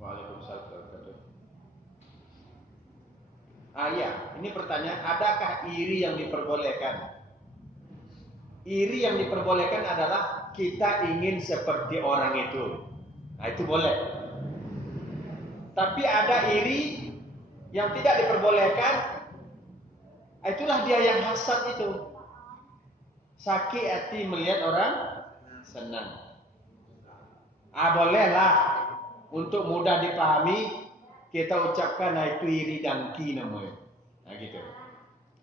Waalaikumsalam warahmatullahi wabarakatuh. Ya, ini pertanyaan, adakah iri yang diperbolehkan? Iri yang diperbolehkan adalah kita ingin seperti orang itu. Nah, itu boleh. Tapi ada iri yang tidak diperbolehkan. Itulah dia yang hasad itu. Sakit hati melihat orang senang. Bolehlah. Untuk mudah dipahami, kita ucapkan itu iri dengki namanya. Nah gitu.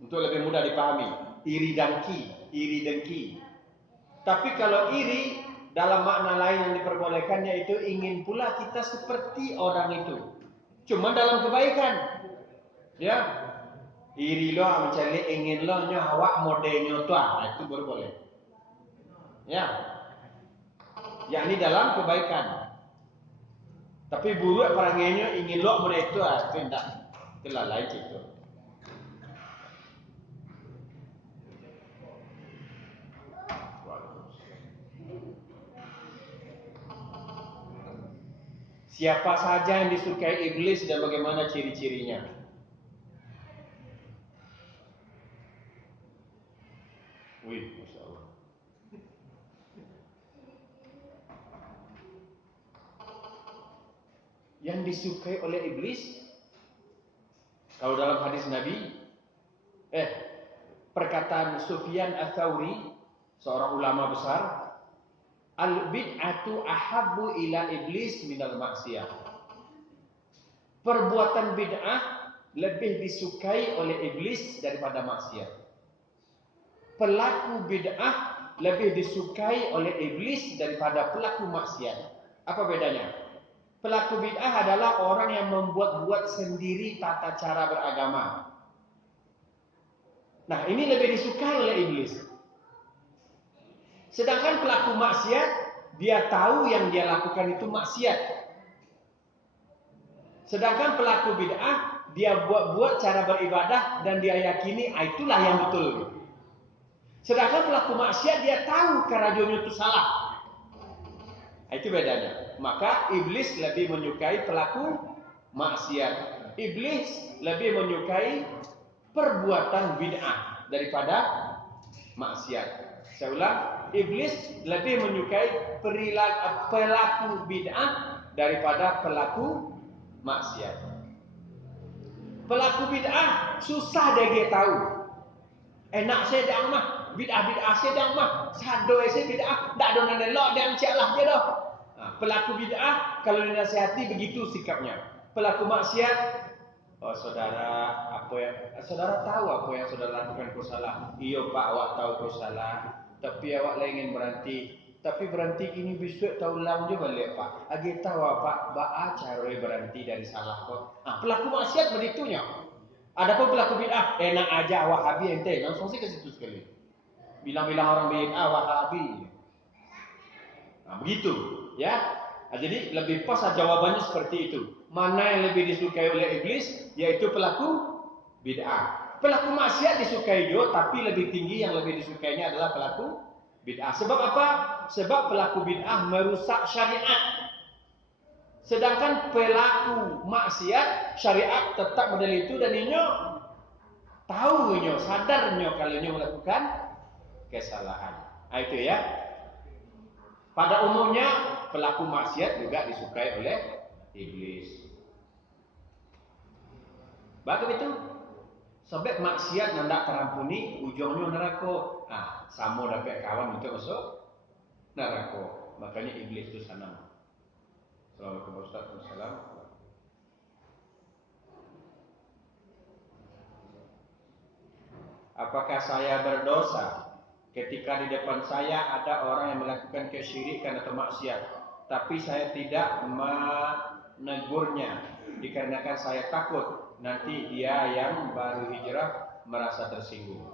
Untuk lebih mudah dipahami, iri dengki. Tapi kalau iri dalam makna lain yang diperbolehkan, yaitu ingin pula kita seperti orang itu. Cuma dalam kebaikan. Ya. Iri lo mencari ingin lo nya awak modelnya tuan, itu baru boleh. Ya. Yakni dalam kebaikan. Tapi buruk perangannya ingin lo model itu tidak. Itulah lain itu. Siapa saja yang disukai iblis dan bagaimana ciri-cirinya? Wih, Masya Allah. Yang disukai oleh iblis, kalau dalam hadis Nabi, perkataan Sufyan Ats-Tsauri, seorang ulama besar, al-bid'atu ahabbu ila iblis minal maksiyah. Perbuatan bid'ah lebih disukai oleh iblis daripada maksiat. Pelaku bid'ah lebih disukai oleh iblis daripada pelaku maksiat. Apa bedanya? Pelaku bid'ah adalah orang yang membuat-buat sendiri tata cara beragama. Nah, ini lebih disukai oleh iblis. Sedangkan pelaku maksiat, dia tahu yang dia lakukan itu maksiat. Sedangkan pelaku bid'ah, dia buat-buat cara beribadah dan dia yakini itulah yang betul. Sedangkan pelaku maksiat, dia tahu kerajonnya itu salah. Itu bedanya. Maka iblis lebih menyukai pelaku maksiat. Iblis lebih menyukai perbuatan bid'ah daripada maksiat. Saya ulang, iblis lebih menyukai pelaku bid'ah daripada pelaku maksiat. Pelaku bid'ah susah dia tahu. Enak saya dah mah, bid'ah saya dah mah, sado saya bid'ah, tak ada nanelok dia mencaklah dia dah. Pelaku bid'ah kalau dinasihati begitu sikapnya. Pelaku maksiat, saudara tahu apa yang saudara lakukan kau salah. Iya Pak, awak tahu kau salah. Tapi awak ingin berhenti. Tapi berhenti kini besok tahu ulang je balik Pak. Agi tahu Pak, cara berhenti dari salah kau. Pelaku maksiat begitunya. Adapun pelaku bid'ah, enak aja Wahabi ente, langsung sih ke situ sekali. Bilang-bilang orang bid'ah Wahabi. Begitu, ya. Jadi lebih pas jawabannya seperti itu. Mana yang lebih disukai oleh iblis, yaitu pelaku bid'ah. Pelaku maksiat disukai juga, tapi lebih tinggi yang lebih disukainya adalah pelaku bid'ah. Sebab apa? Sebab pelaku bid'ah merusak syariat. Sedangkan pelaku maksiat syariat tetap model itu dan inyo tahu inyo, sadar inyo kalau inyo melakukan kesalahan. Itu ya. Pada umumnya pelaku maksiat juga disukai oleh iblis. Bahkan itu sebab maksiat nandak terampuni ujungnya neraka. Sama dapat kawan untuk masuk neraka. Makanya iblis itu sana. Assalamualaikum warahmatullahi wabarakatuh. Apakah saya berdosa ketika di depan saya ada orang yang melakukan kesyirikan atau maksiat, tapi saya tidak menegurnya dikarenakan saya takut nanti dia yang baru hijrah merasa tersinggung.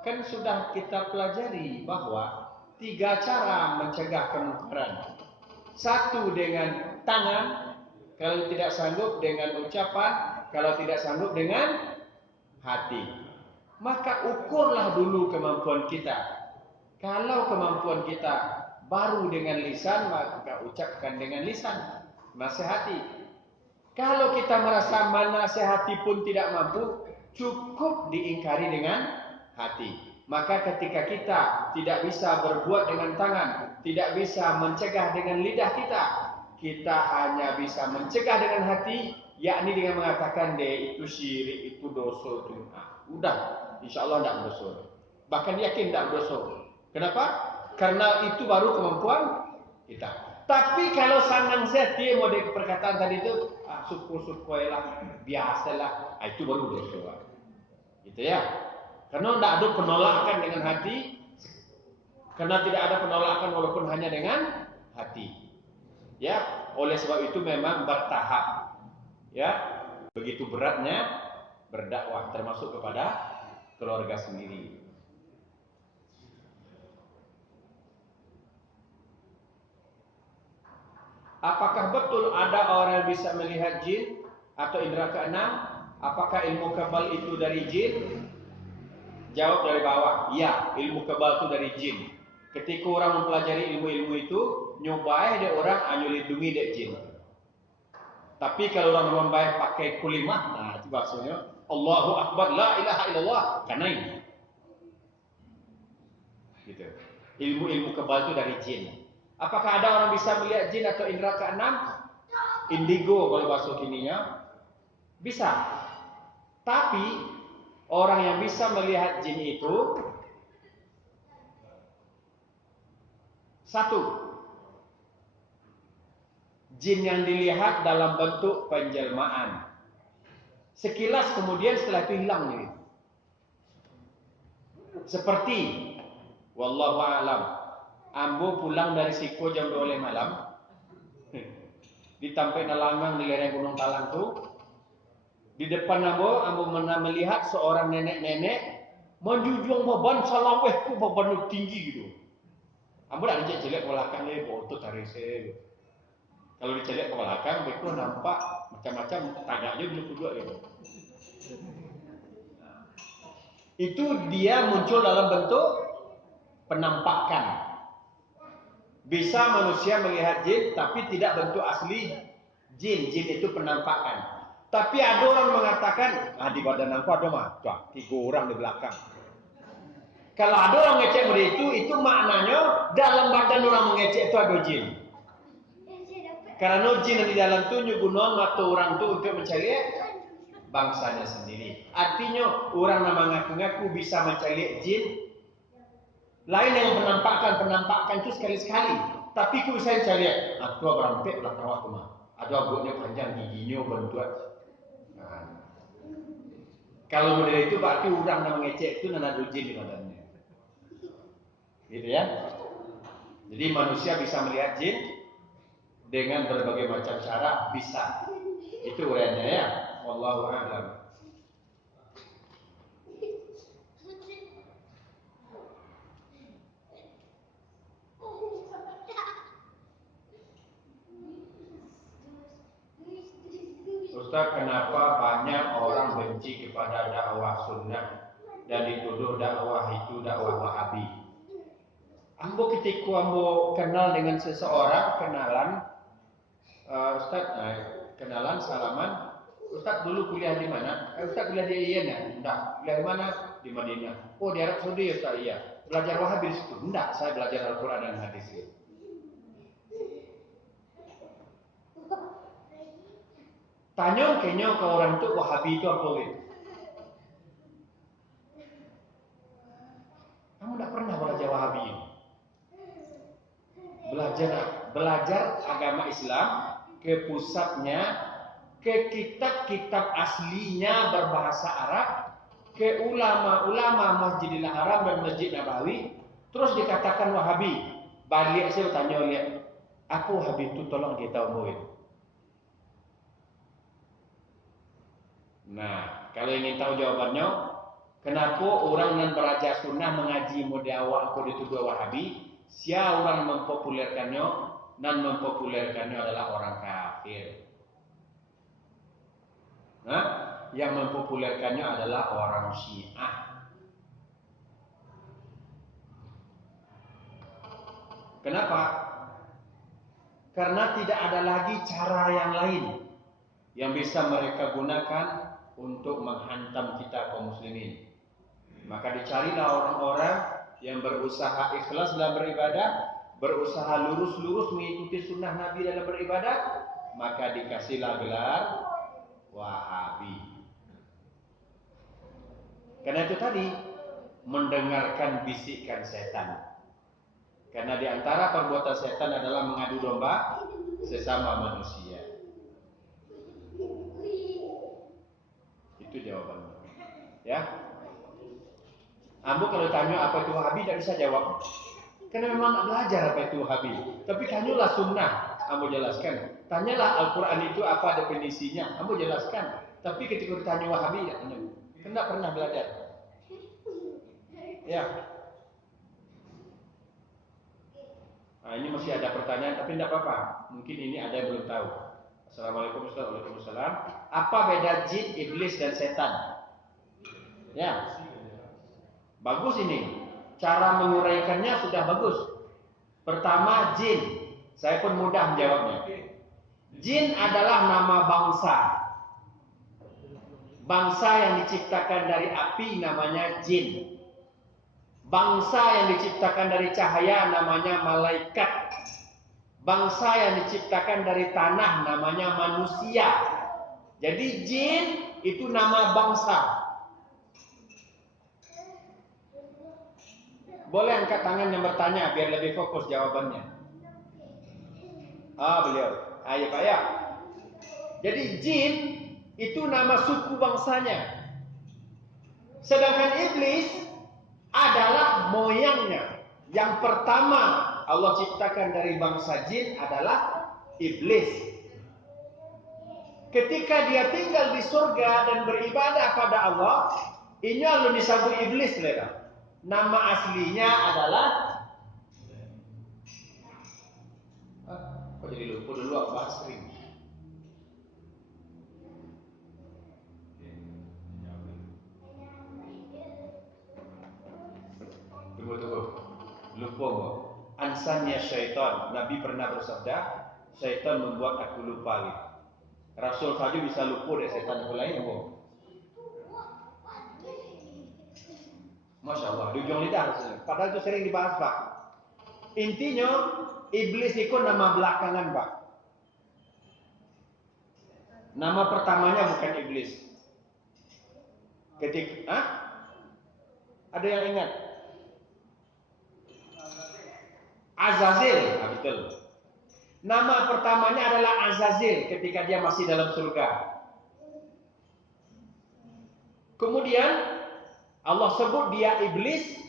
Kan sudah kita pelajari bahwa 3 cara mencegah kemungkaran. 1 dengan tangan, kalau tidak sanggup dengan ucapan, kalau tidak sanggup dengan hati. Maka ukurlah dulu kemampuan kita. Kalau kemampuan kita baru dengan lisan, maka ucapkan dengan lisan, nasihati. Kalau kita merasa menasihati pun tidak mampu, cukup diingkari dengan hati. Maka ketika kita tidak bisa berbuat dengan tangan, tidak bisa mencegah dengan lidah kita, kita hanya bisa mencegah dengan hati, yakni dengan mengatakan dia itu syirik, itu dosa, itu. Udah, insya Allah tidak berdosa. Bahkan yakin tidak berdosa. Kenapa? Karena itu baru kemampuan kita. Tapi kalau sangat dia mau dari perkataan tadi itu, syukur-syukur lah, biasalah, itu baru dosa. Gitu ya. Karena tidak ada penolakan dengan hati, karena tidak ada penolakan walaupun hanya dengan hati. Ya, oleh sebab itu memang bertahap. Ya, begitu beratnya berdakwah termasuk kepada keluarga sendiri. Apakah betul ada orang yang bisa melihat jin atau indera keenam? Apakah ilmu kebal itu dari jin? Jawab dari bawah, ya, ilmu kebal itu dari jin. Ketika orang mempelajari ilmu-ilmu itu, nyobai dia orang lindungi dia jin. Tapi kalau orang membayar pakai kulimah, nah itu maksudnya Allahu Akbar, la ilaha illallah, karena ini. Gitu. Ilmu-ilmu kebal itu dari jin. Apakah ada orang bisa melihat jin atau indera keenam? Indigo kalau bahasa kininya bisa. Tapi orang yang bisa melihat jin itu 1, jin yang dilihat dalam bentuk penjelmaan. Sekilas kemudian setelah itu hilang nih. Seperti wallahu a'lam, ambo pulang dari Siko jam 2 malam. Ditampai nalangang di lereng Gunung Talang tuh. Di depan ambo melihat seorang nenek-nenek menjunjung beban salawehku, beban tinggi gitu. Ambo tak dicek-cek ke belakang le, foto tarik saya. Kalau dicek ke belakang, beku nampak macam-macam tangannya dulu kedua gitu. Itu dia muncul dalam bentuk penampakan. Bisa manusia melihat jin, tapi tidak bentuk asli jin. Jin itu penampakan. Tapi ada orang mengatakan, di badan aku ada mah, 3 orang di belakang. Kalau ada orang ngecek itu maknanya dalam badan orang mengecek itu ada jin. Karena jin yang di dalam itu nyugunon mata orang itu untuk mencari bangsanya sendiri. Artinya orang yang mengaku-ngaku bisa mencari jin. Lain dengan penampakan itu sekali-sekali. Tapi aku bisa mencari, aku berampek belakang waktu mah. Ada agutnya panjang, giginya bentuk. Kalau model itu berarti orang yang mengecek itu nana jin di badannya. Gitu ya. Jadi manusia bisa melihat jin dengan berbagai macam cara, bisa. Itu uraiannya ya. Wallahu a'lam. Ustaz, kenapa banyak orang benci kepada dakwah sunnah dan dituduh dakwah itu dakwah Wahabi? Ambo ketika ambo kenal dengan seseorang, Ustaz, kenalan, salaman. Ustaz dulu kuliah di mana? Ustaz kuliah di IAIN ya? Enggak. Kuliah di mana? Di Madinah. Oh, di Arab Saudi ya Ustaz? Iya. Belajar Wahabi di situ? Enggak, saya belajar Al-Quran dan hadis. Tanya kayaknya ke orang itu Wahabi itu apa gitu? Kamu tidak pernah belajar Wahabi? Belajar agama Islam ke pusatnya, ke kitab-kitab aslinya berbahasa Arab, ke ulama-ulama Masjidil Haram dan Masjid Nabawi, terus dikatakan Wahabi. Balik saya tanya lihat, aku Wahabi itu tolong kita omongin. Nah, kalau ingin tahu jawabannya, kenapa orang yang beraja sunnah mengaji model awak aku dituduh Wahabi? Siapa orang mempopulerkannya? Dan mempopulerkannya adalah orang kafir. Nah, yang mempopulerkannya adalah orang Syiah. Kenapa? Karena tidak ada lagi cara yang lain yang bisa mereka gunakan untuk menghantam kita kaum muslimin. Maka dicarilah orang-orang yang berusaha ikhlas dalam beribadah, berusaha lurus-lurus mengikuti sunnah Nabi dalam beribadah, maka dikasihlah gelar Wahabi. Karena itu tadi, mendengarkan bisikan setan. Karena di antara perbuatan setan adalah mengadu domba sesama manusia. Itu jawabannya. Ya. Ambo kalau tanya apa itu Wahabi tidak bisa jawab. Karena memang tak belajar apa itu Wahabi. Tapi tanyalah sunnah, Ambo jelaskan. Tanyalah Al-Quran itu apa definisinya, Ambo jelaskan. Tapi ketika ditanya Wahabi tidak tahu. Karena pernah belajar. Ya. Nah, ini masih ada pertanyaan, tapi tidak apa-apa. Mungkin ini ada yang belum tahu. Assalamualaikum warahmatullahi wabarakatuh. Apa beda jin, iblis, dan setan? Ya, bagus ini. Cara menguraikannya sudah bagus. Pertama, jin. Saya pun mudah menjawabnya. Jin adalah nama bangsa. Bangsa yang diciptakan dari api namanya jin. Bangsa yang diciptakan dari cahaya namanya malaikat. Bangsa yang diciptakan dari tanah namanya manusia. Jadi jin itu nama bangsa. Boleh angkat tangan yang bertanya biar lebih fokus jawabannya. Beliau. Ayo Pak ya. Jadi jin itu nama suku bangsanya. Sedangkan iblis adalah moyangnya. Yang pertama Allah ciptakan dari bangsa jin adalah iblis. Ketika dia tinggal di surga dan beribadah pada Allah, ini lalu disebut iblis lera. Nama aslinya adalah kok jadi lupa dulu aku bahas sering. Tunggu. Lupa kok. Ansanya syaitan. Nabi pernah bersabda, syaitan membuat aku lupa gitu. Rasul saja bisa lupa dari setan yang lain kok. Masya Allah, di ujung lidah rasanya. Padahal itu sering dibahas Pak. Intinya, iblis itu nama belakangan Pak. Nama pertamanya bukan iblis. Ada yang ingat? Azazil, betul. Nama pertamanya adalah Azazil ketika dia masih dalam surga. Kemudian Allah sebut dia iblis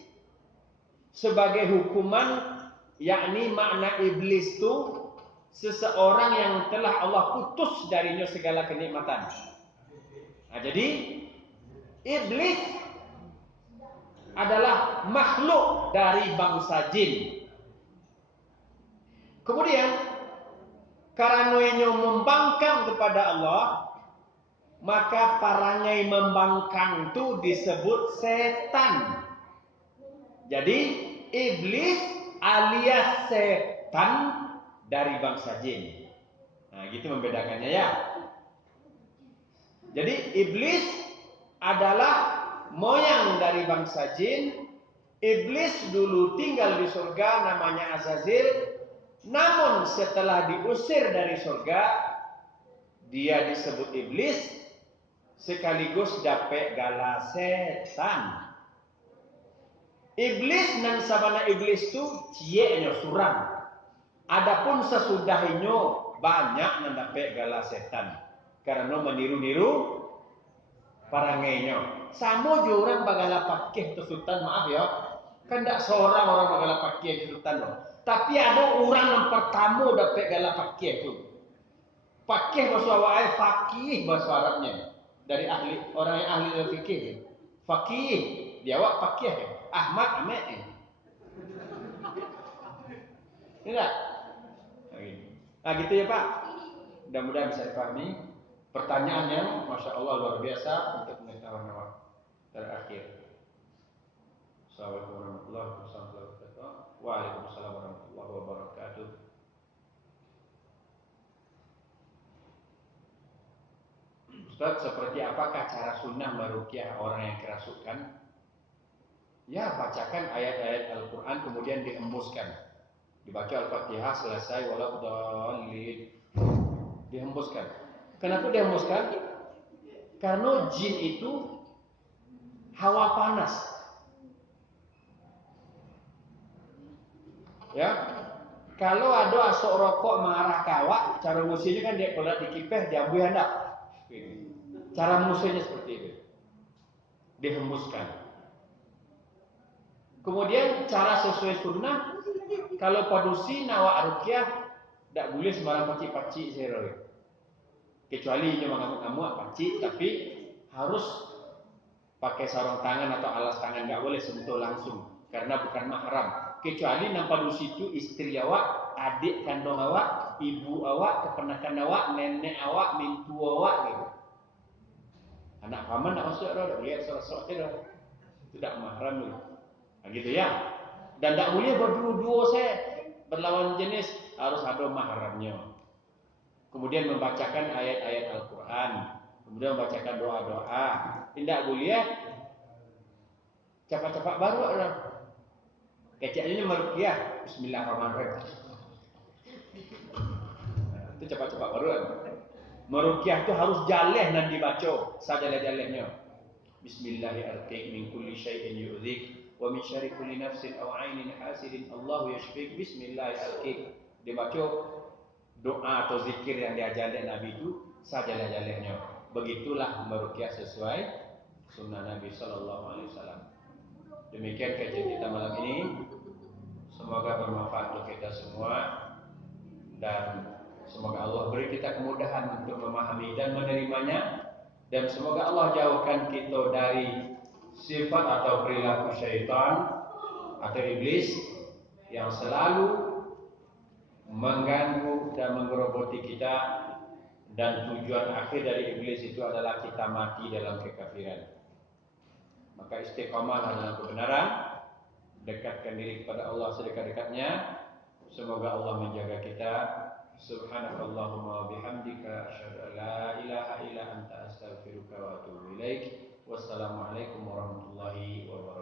sebagai hukuman, yakni makna iblis itu seseorang yang telah Allah putus darinya segala kenikmatan. Nah, jadi iblis adalah makhluk dari bangsa jin. Kemudian karena ia membangkang kepada Allah, maka parangai membangkang itu disebut setan. Jadi iblis alias setan dari bangsa jin. Nah, gitu membedakannya ya. Jadi iblis adalah moyang dari bangsa jin. Iblis dulu tinggal di surga namanya Azazil. Namun setelah diusir dari surga, dia disebut iblis sekaligus dapat gala setan. Iblis dan sabana iblis itu cieknya surang. Adapun sesudahnya banyak mendapat gala setan karena meniru-niru Parangenyo. Sama je orang bagala pakih tu sultan, maaf ya. Kan tak seorang orang bagala pakih tu sultan loh. Tapi ada orang yang pertama dapat gala pakih tu. Pakih bahasa awal, fakih bahasa Arabnya. Dari ahli, orang yang ahli dalam fikih. Fakih, dia awak pakih. Ahmad Ahmed. Ini tak? Nah gitu ya Pak. Mudah-mudahan bisa dipahami. Pertanyaannya, Masya Allah luar biasa untuk pengetahuan awak. Terakhir. Assalamualaikum warahmatullahi wabarakatuh. Waalaikumsalam warahmatullahi wabarakatuh. Ustaz, seperti apakah cara sunnah meruqyah orang yang kerasukan? Ya, bacakan ayat-ayat Al-Quran kemudian dihembuskan. Dibaca Al-Fatihah selesai waladdallin. Dihembuskan. Kenapa dihembuskan? Karena jin itu hawa panas. Ya. Kalau ada asok rokok mengarah ke awak, cara musuhnya kan dia kalau dikipeh dia ambil hendak. Cara musuhnya seperti itu. Dihembuskan. Kemudian cara sesuai sunnah, kalau padusi nawak ruqyah tak boleh sembarang pacik-pacik saya. Kecuali cuma ngamuk-ngamuk pacik, tapi harus pakai sarung tangan atau alas tangan, nggak boleh sentuh langsung karena bukan mahram. Kecuali nampak di situ istri awak, adik kandung awak, ibu awak, keponakan awak, nenek awak, mintu awak gitu. Anak paman nak masuk dah, lihat sok-sok dia dah. Itu tak mahram dulu. Nah, gitu ya. Dan tak boleh berdua-dua saya berlawan jenis, harus ada mahramnya. Kemudian membacakan ayat-ayat Al-Quran, kemudian membacakan doa-doa. Tidak boleh cepat-cepat baru lah. Kecaknya meruqyah Bismillahirrahmanirrahim. Itu cepat-cepat baru kan. Meruqyah itu harus jaleh dan dibaca sajalah-jalehnya. Bismillahirrahmanirrahim min kulli syai'in yu'dzik wa min syarri kulli nafsin aw 'ainin hasidin Allahu yashfik. Bismillahirrahmanirrahim. Dibaca doa atau zikir yang diajarkan Nabi itu sajalah-jalehnya. Begitulah meruqyah sesuai sunnah Nabi sallallahu alaihi wasallam. Demikian kajian kita malam ini. Semoga bermanfaat untuk kita semua dan semoga Allah beri kita kemudahan untuk memahami dan menerimanya, dan semoga Allah jauhkan kita dari sifat atau perilaku syaitan atau iblis yang selalu mengganggu dan menggerogoti kita, dan tujuan akhir dari iblis itu adalah kita mati dalam kekafiran. Maka istiqamah dalam kebenaran, dekatkan diri kepada Allah sedekat-dekatnya. Semoga Allah menjaga kita. Subhanakallahumma wa bihamdika asyhadu an la ilaha illa anta astaghfiruka wa atubu ilaik. Wassalamualaikum warahmatullahi wabarakatuh.